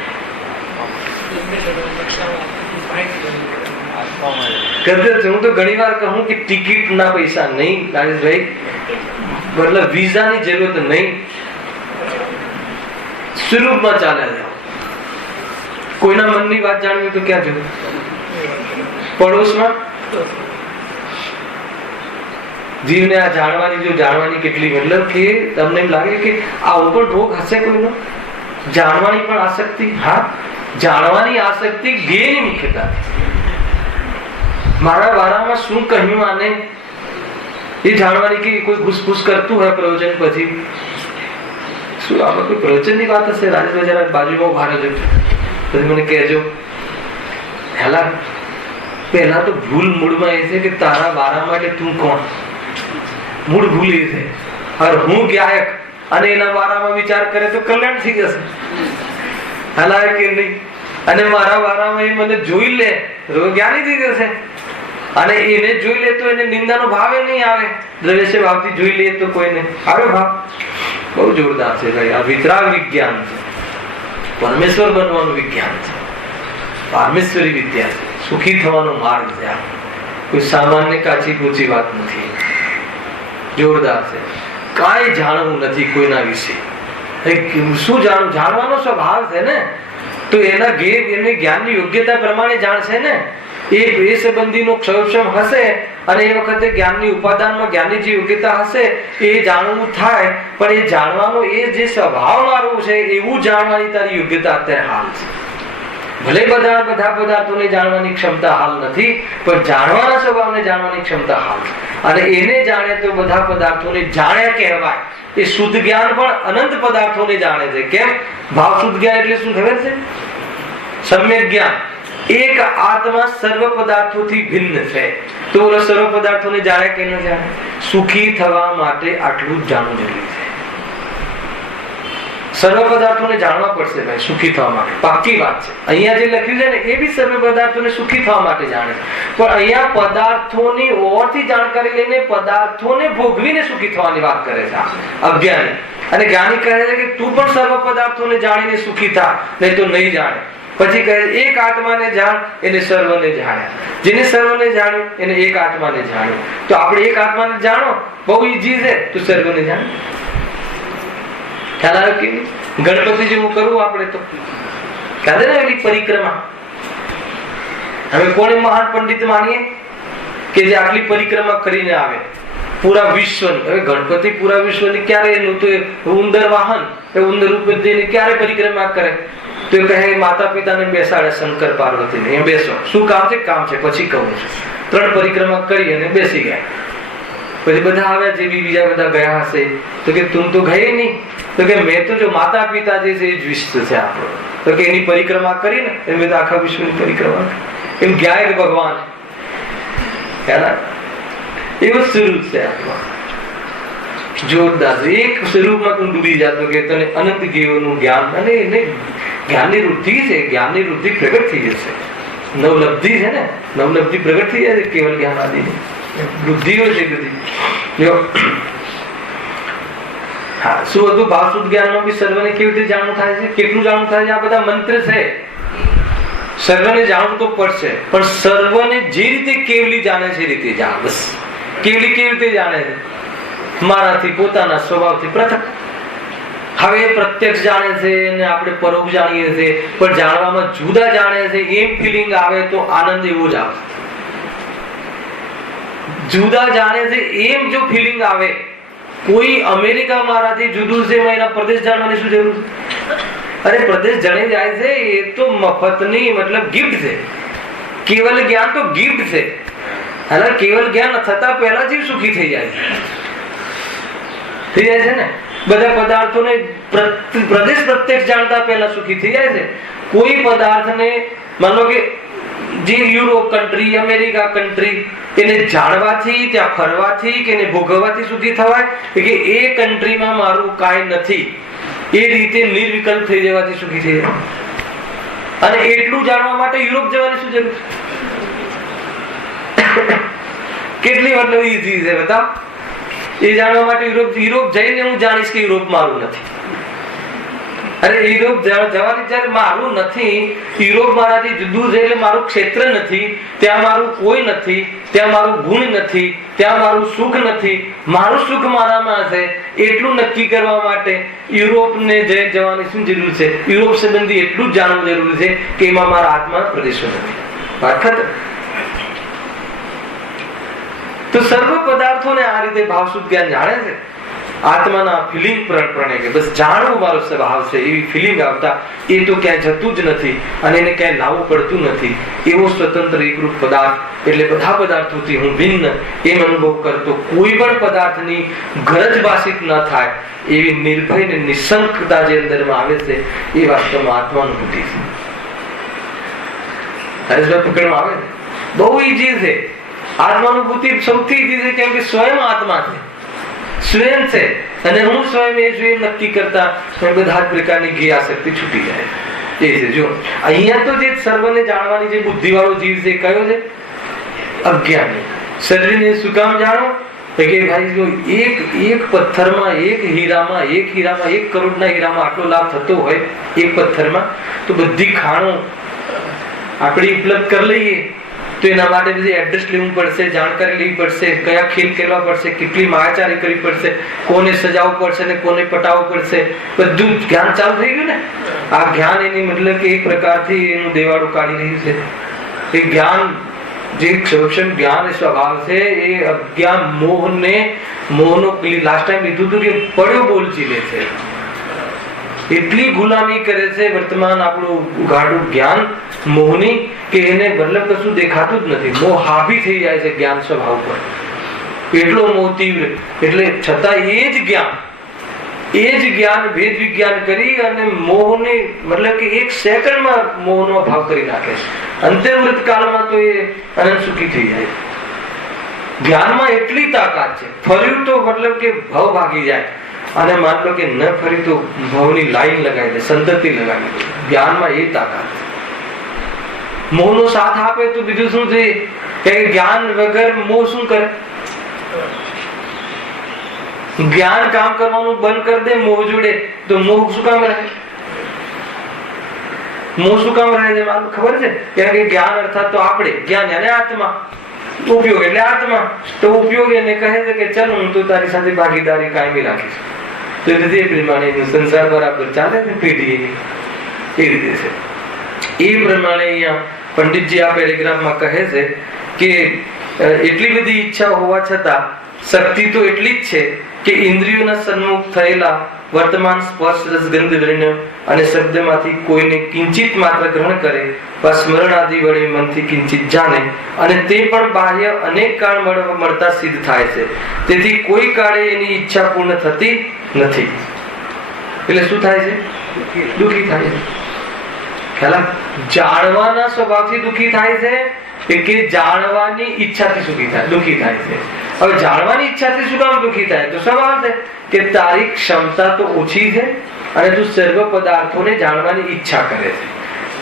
હું તો ઘણી વાર કહું કે ટિકિટ ના પૈસા નહીં રાજેશભાઈ, મતલબ વિઝા ની જરૂરત નહીં, સ્વરૂપમાં ચાલે જાઓ. કોઈના મનની વાત જાણવી તો ક્યાં જવું? પડોશમાં. જીવને આ જાણવાની કેટલી, મતલબ કે તમને એમ લાગે કે આવો પણ રોગ હશે કોઈનો? જાણવાની પણ આસક્તિ. હા, જાણવાની આસક્તિ ગેની મુખ્યતા. મારા વારામાં શું કહ્યું આને એ જાણવાની, કે કોઈ ઘૂસપૂસ કરતું હોય પ્રવચન પછી. શું આમાં કોઈ પ્રવચનની વાત હશે? રાજેશભાઈ જરા બાજુમાં ઉભા રહેજો, પછી મને કહેજો. પહેલા તો ભૂલ મૂળમાં એ છે કે તારા વારામાં એટલે તું કોણ? મૂળ ભૂલ એ છે. હવે હું ગાયક અને એના વારામાં વિચાર કરે તો કલ્યાણ થઈ જશે. હલાય કે નહીં? અને મારા વારામાં એ મને જોઈ લે તો જ્ઞાની થઈ જશે. અને એને જોઈ લે તો એને નિંદાનો ભાવ નહીં આવે. દ્રવ્ય ભાવથી જોઈ લે તો કોઈને આવે ભાવ. બહુ જોરદાર છે ભાઈ. આ વિતરાગ વિજ્ઞાન છે, પરમેશ્વર બનવાનું વિજ્ઞાન છે, પારમેશ્વરી વિદ્યા છે, સુખી થવાનો માર્ગ છે. કોઈ સામાન્ય કાચી પૂચી વાત નથી, જોરદાર છે. કાંઈ જાણવું નથી કોઈના વિશે. શું જાણવાનો સ્વભાવ છે ને, તો એના એને જ્ઞાનની યોગ્યતા પ્રમાણે જાણશે ને. એ સંબંધીનો ક્ષયક્ષમ હશે અને એ વખતે જ્ઞાનની ઉપાદાનમાં જ્ઞાનની જે યોગ્યતા હશે એ જાણવું થાય. પણ એ જાણવાનો એ જે સ્વભાવ મારો છે એવું જાણવાની તારી યોગ્યતા અત્યારે હાલ છે. ભલે બધા પદાર્થોને જાણવાની ક્ષમતા હાલ નથી, પણ જાણવાના સ્વભાવને જાણવાની ક્ષમતા હાલ છે. અને એને જાણે તો બધા પદાર્થોને જાણ્યા કહેવાય. એ શુદ્ધ જ્ઞાન પણ અનંત પદાર્થોને જાણે છે. કેમ? ભાવ શુદ્ધ જ્ઞાન એટલે શું ખબર છે? સમ્યક જ્ઞાન. એક આત્મા સર્વ પદાર્થોથી ભિન્ન છે. તો બોલો સર્વ પદાર્થોને જાણે કે ન જાણે? સુખી થવા માટે આટલું જ જાણવું જરૂરી છે. સર્વ પદાર્થોને જાણવા પડશે ભાઈ સુખી થવા માટે. પાક્કી વાત છે. અહીંયા જે લખ્યું છે ને એ બી સર્વ પદાર્થોને સુખી થવા માટે જાણે, પણ અહીંયા પદાર્થોની ઓરથી જાણકારી લઈને પદાર્થોને ભોગવીને સુખી થવાની વાત કરે છે અજ્ઞાની. અને જ્ઞાની કહે છે કે તું પણ સર્વ પદાર્થોને જાણીને સુખી થા, નહીં તો નહીં જાણે. પછી કહે એક આત્માને જાણ, એને સર્વને જાણ્યા. જેને સર્વને જાણ્યું એને એક આત્માને જાણ્યું. તો આપણે એક આત્માને જાણો બહુ ઈઝી છે, તો સર્વને જાણ. ખ્યાલ આવ્યો કે ગણપતિ જેવું કરવું આપણે તો ખ્યાલ ને એની પરિક્રમા. હવે કોને મહાન પંડિત માનીએ કે જે આટલી પરિક્રમા કરીને આવે પૂરા વિશ્વની? હવે ગણપતિ પૂરા વિશ્વની ક્યારે એનું તો ઉંદર વાહન એ ઉંદર રૂપે જઈને ક્યારે પરિક્રમા કરે? તો કહે માતા પિતાને બેસાડે શંકર પાર્વતીને, એ બેસો. શું કામ છે? કામ છે પછી કહું છું. 3 પરિક્રમા કરી અને બેસી ગયા. પછી બધા આવ્યા, જે બીજા બધા ગયા હશે તો કે તું તો ગઈ નહીં. તો કે મેં તો જો માતા પિતા જે છે એ જ વિશ્વ છે આપણો. તો કે એની પરિક્રમા કરીને એમ આખા વિશ્વની પરિક્રમા એમ ગાયક ભગવાન એવું સ્વરૂપ છે આપણું. જોરદાર. એક સ્વરૂપમાં તું ડૂબી જતો કે તને અનંત જીવોનું જ્ઞાન, અને એને જ્ઞાનની વૃદ્ધિ છે, જ્ઞાનની વૃદ્ધિ પ્રગટ થઈ જશે. નવલબ્ધિ છે ને, નવલબ્ધિ પ્રગટ થઈ જાય છે કેવલ જ્ઞાન આદિની બુદ્ધિઓ છે બધી. હા, શું હતું? ભાવ શુદ્ધ જ્ઞાનમાં બી સર્વને કેવી રીતે જાણવું થાય છે, કેટલું જાણવું થાય છે? આ બધા મંત્ર છે. સર્વને જાણવું તો પડશે, પણ સર્વને જે રીતે કેવલી જાણે છે રીતે જાણ. બસ કેવલી કેવી રીતે જાણે છે? મારાથી, પોતાના સ્વભાવથી પૃથક. હવે પ્રત્યક્ષ જાણે છે ને આપણે પરોક્ષ જાણીએ છીએ, પણ જાણવામાં જુદા જાણે છે. એમ ફિલિંગ આવે તો આનંદ એવો જ આવે. જુદા જાણે છે એમ જો ફિલિંગ આવે, કોઈ અમેરિકા મારાથી જુદું છે, એના પ્રદેશ જાણવાની શું જરૂર છે? અરે પ્રદેશ જણી જાય છે એ તો મફતની મતલબ ગિફ્ટ છે. કેવલ જ્ઞાન તો ગિફ્ટ છે. અને કેવલ જ્ઞાન થતા પહેલા જીવ સુખી થઈ જાય છે ને. બધા પદાર્થોને પ્રદેશ પ્રત્યક્ષ જાણતા પહેલા સુખી થઈ જાય છે. કોઈ પદાર્થને માનો કે જે યુરોપ કન્ટ્રી, અમેરિકા કન્ટ્રી, એને જાણવાથી, ત્યાં ફરવાથી કે એને ભોગવવાથી સુખી થવાય કે એ કન્ટ્રીમાં મારું કાંઈ નથી એ રીતે નિર્વિકલ્પ થઈ જવાથી સુખી થઈ જાય? અને એટલું જાણવા માટે યુરોપ જવાની શું જરૂર છે? કેટલી મતલબ ઈઝી છે બતાવ. એ જાણવા માટે યુરોપ જઈને હું જાણીશ કે યુરોપ મારું નથી. અરે યુરોપ જવાની જયારે મારું નથી, યુરોપ મારાથી જુદું છે એટલે મારું ક્ષેત્ર નથી, ત્યાં મારું કોઈ નથી, ત્યાં મારું ગુણ નથી, ત્યાં મારું સુખ નથી, મારું સુખ મારામાં છે. એટલું નક્કી કરવા માટે યુરોપને જવાની શું જરૂર છે? યુરોપ સંબંધી એટલું જ જાણવું જરૂરી છે કે એમાં મારા આત્મા પ્રદેશો નથી. વાત ખતમ. તો સર્વ પદાર્થોને આ રીતે ભાવ શુદ્ધ જ્ઞાન જાણે છે. આત્માના ફિલિંગ પ્રણે કે બસ જાણવું મારો સ્વભાવ છે એવી ફિલિંગ આવતા એ તો ક્યાંય જતું જ નથી અને એને ક્યાંય લાવવું પડતું નથી. એવો સ્વતંત્ર એકરૂપ પદાર્થ એટલે બધા પદાર્થોથી હું ભિન્ન એમ અનુભવ કરતો, કોઈ પણ પદાર્થની ગરજ ભાષિત ન થાય એવી નિર્ભય ને નિશંકતા જે અંદરમાં આવે છે એ વાસ્તવમાં આત્માનુભૂતિ છે. પકડવામાં આવે ને બહુ ઈઝી છે. આત્માનુભૂતિ સૌથી ઈઝી છે, કેમ કે સ્વયં આત્મા છે, સ્વયં છે અને હું સ્વયં એ સ્વયં નક્કી કરતા બધા જ પ્રકારની જ્ઞેય આસક્તિ છૂટી જાય. એ છે. જો અહીંયા તો જે સર્વને જાણવાની જે બુદ્ધિ વાળો જીવ છે કયો છે? અજ્ઞાની. શરીરને શું કામ જાણો કે ભાઈ જો એક પથ્થરમાં, એક હીરામાં, એક કરોડના હીરામાં આટલો લાભ થતો હોય એક પથ્થરમાં, તો બધી ખાણો આપણે ઉપલબ્ધ કરી લઈએ તો એના માટે બધી એડ્રેસ લેવું પડશે, જાણકારી લેવી પડશે, કયા ખેલ કરવા પડશે, કેટલી માયાચારી કરવી પડશે, કોને સજાવવું પડશે ને કોને પટાવવું પડશે, બધું જ્ઞાન ચાલુ થઈ ગયું ને. આ જ્ઞાન એની મતલબ કે એક પ્રકારથી એનું દેવાળું કાઢી રહ્યું છે. એ જ્ઞાન જે સૌક્ષમ જ્ઞાન સ્વભાવ છે એ અજ્ઞાન મોહનો લાસ્ટ ટાઈમ લીધું હતું કે પડ્યો બોલચી લે છે. એટલી ગુલામી કરે છે વર્તમાન આપણું ઉઘાડું જ્ઞાન મોહની કે એને મતલબ કશું દેખાતું જ નથી. મોહ હાવી થઈ જાય છે જ્ઞાન સ્વભાવ પર. એટલો મોહ તીવ્ર. એટલે છતાં એ જ જ્ઞાન ભેદ વિજ્ઞાન કરી અને મોહને મતલબ કે એક સેકન્ડમાં મોહનો ભાવ કરી નાખે છે. અંત્યવૃત કાળમાં તો એ અનંત સુખી થઈ જાય. જ્ઞાનમાં એટલી તાકાત છે. ફર્યું તો મતલબ કે ભાવ ભાગી જાય અને માન લો કે ન ફરી તો ભવની લાઈન લગાવી દે, સંતતિ લગાવી દે. જ્ઞાનમાં એ તાકાત છે. મોહનો સાથ આપે તો બીજું શું છે કે જ્ઞાન વગર મોહ શું કરે? જ્ઞાન કામ કરવાનું બંધ કરી દે મોહ જોડે તો મોહ શું કામ રહે? મોહ શું કામ રહે છે મારું ખબર છે? કારણ કે જ્ઞાન અર્થાત તો આપણે જ્ઞાન અને આત્મા, ઉપયોગ એટલે આત્મા. તો ઉપયોગ એને કહે છે કે ચાલ હું તો તારી સાથે ભાગીદારી કાયમી રાખીશ. તો એ પ્રમાણે સંસાર બરાબર ચાલે છે પેઢી એ રીતે છે. એ પ્રમાણે અહીંયા પંડિતજી આ પેરેગ્રાફમાં કહે છે કે એટલી બધી ઈચ્છા હોવા છતાં શક્તિ તો એટલી જ છે કે ઇન્દ્રિયોના સન્મુખ થયેલા વર્તમાન સ્પર્શ રસ ગંધ વર્ણ અને શબ્દમાંથી કોઈને કિંચિત માત્ર ગ્રહણ કરે, સ્મરણ આદિ વડે મનથી કિંચિત જાણે અને તે પણ બાહ્ય અનેક કાળ મળતા સિદ્ધ થાય છે. તેથી કોઈ કાળે એની ઈચ્છા પૂર્ણ થતી નથી. એટલે શું થાય છે? દુઃખી થાય છે. જાણવાના સ્વભાવથી દુઃખી થાય છે કે જાણવાની ઈચ્છાથી દુઃખી થાય છે. હવે જાણવાની ઈચ્છાથી શું કામ દુઃખી થાય? તો સવાલ છે કે તારી ક્ષમતા તો ઓછી છે અને તું સર્વ પદાર્થોને જાણવાની ઈચ્છા કરે છે.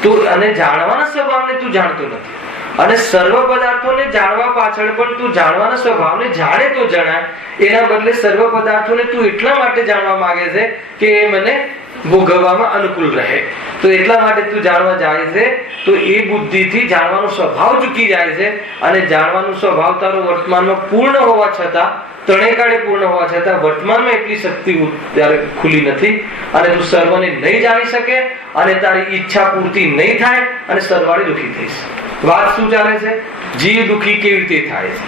તું અને જાણવાના સ્વભાવને તું જાણતો નથી, અને સર્વ પદાર્થોને જાણવા પાછળ પણ તું જાણવાના સ્વભાવને જાણે તો જણાય, એના બદલે સર્વ પદાર્થોને તું એટલા માટે જાણવા માંગે છે કે એ મને ભોગવવામાં અનુકૂળ રહે, તો એટલા માટે તું જાણવા જાય છે. તો એ બુદ્ધિથી જાણવાનો સ્વભાવ ચૂકી જાય છે, અને જાણવાનો સ્વભાવ તારો વર્તમાનમાં પૂર્ણ હોવા છતાં, ત્રણેય કાળે પૂર્ણ હોવા છતાં વર્તમાનમાં એટલી શક્તિ ત્યારે ખુલી નથી, અને તું સર્વને નહીં જાણી શકે, અને તારી ઈચ્છા પૂર્તિ નહીં થાય, અને સરવાળે દુઃખી થઈશ. વાત શું ચાલે છે? જીવ દુઃખી કેવી રીતે થાય છે?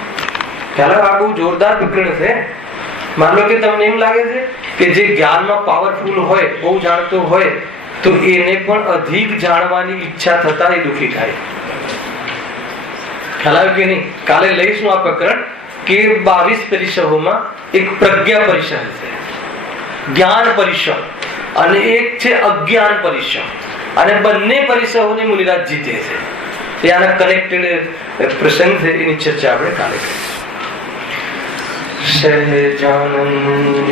ચાલો, આ બહુ જોરદાર પ્રકરણ છે. માન લો કે તમને એમ લાગે છે કે જે જ્ઞાનમાં પાવરફુલ હોય, બહુ જાણતો હોય, તો એને પણ અધિક જાણવાની ઈચ્છા થતા એ દુઃખી થાય. ખ્યાલ આવ્યો કે નહીં? કાલે લઈશું આ પ્રકરણ કે 22 પરિસરોમાં એક પ્રજ્ઞા પરિસર છે, જ્ઞાન પરિસર, અને એક છે અજ્ઞાન પરિસર, અને બંને પરિસરોને મુનિરાજ જીતે છે. એ આના કનેક્ટેડ પ્રસંગ છે, એની ચર્ચા આપણે કાલે કરીશું. સહજાનંદ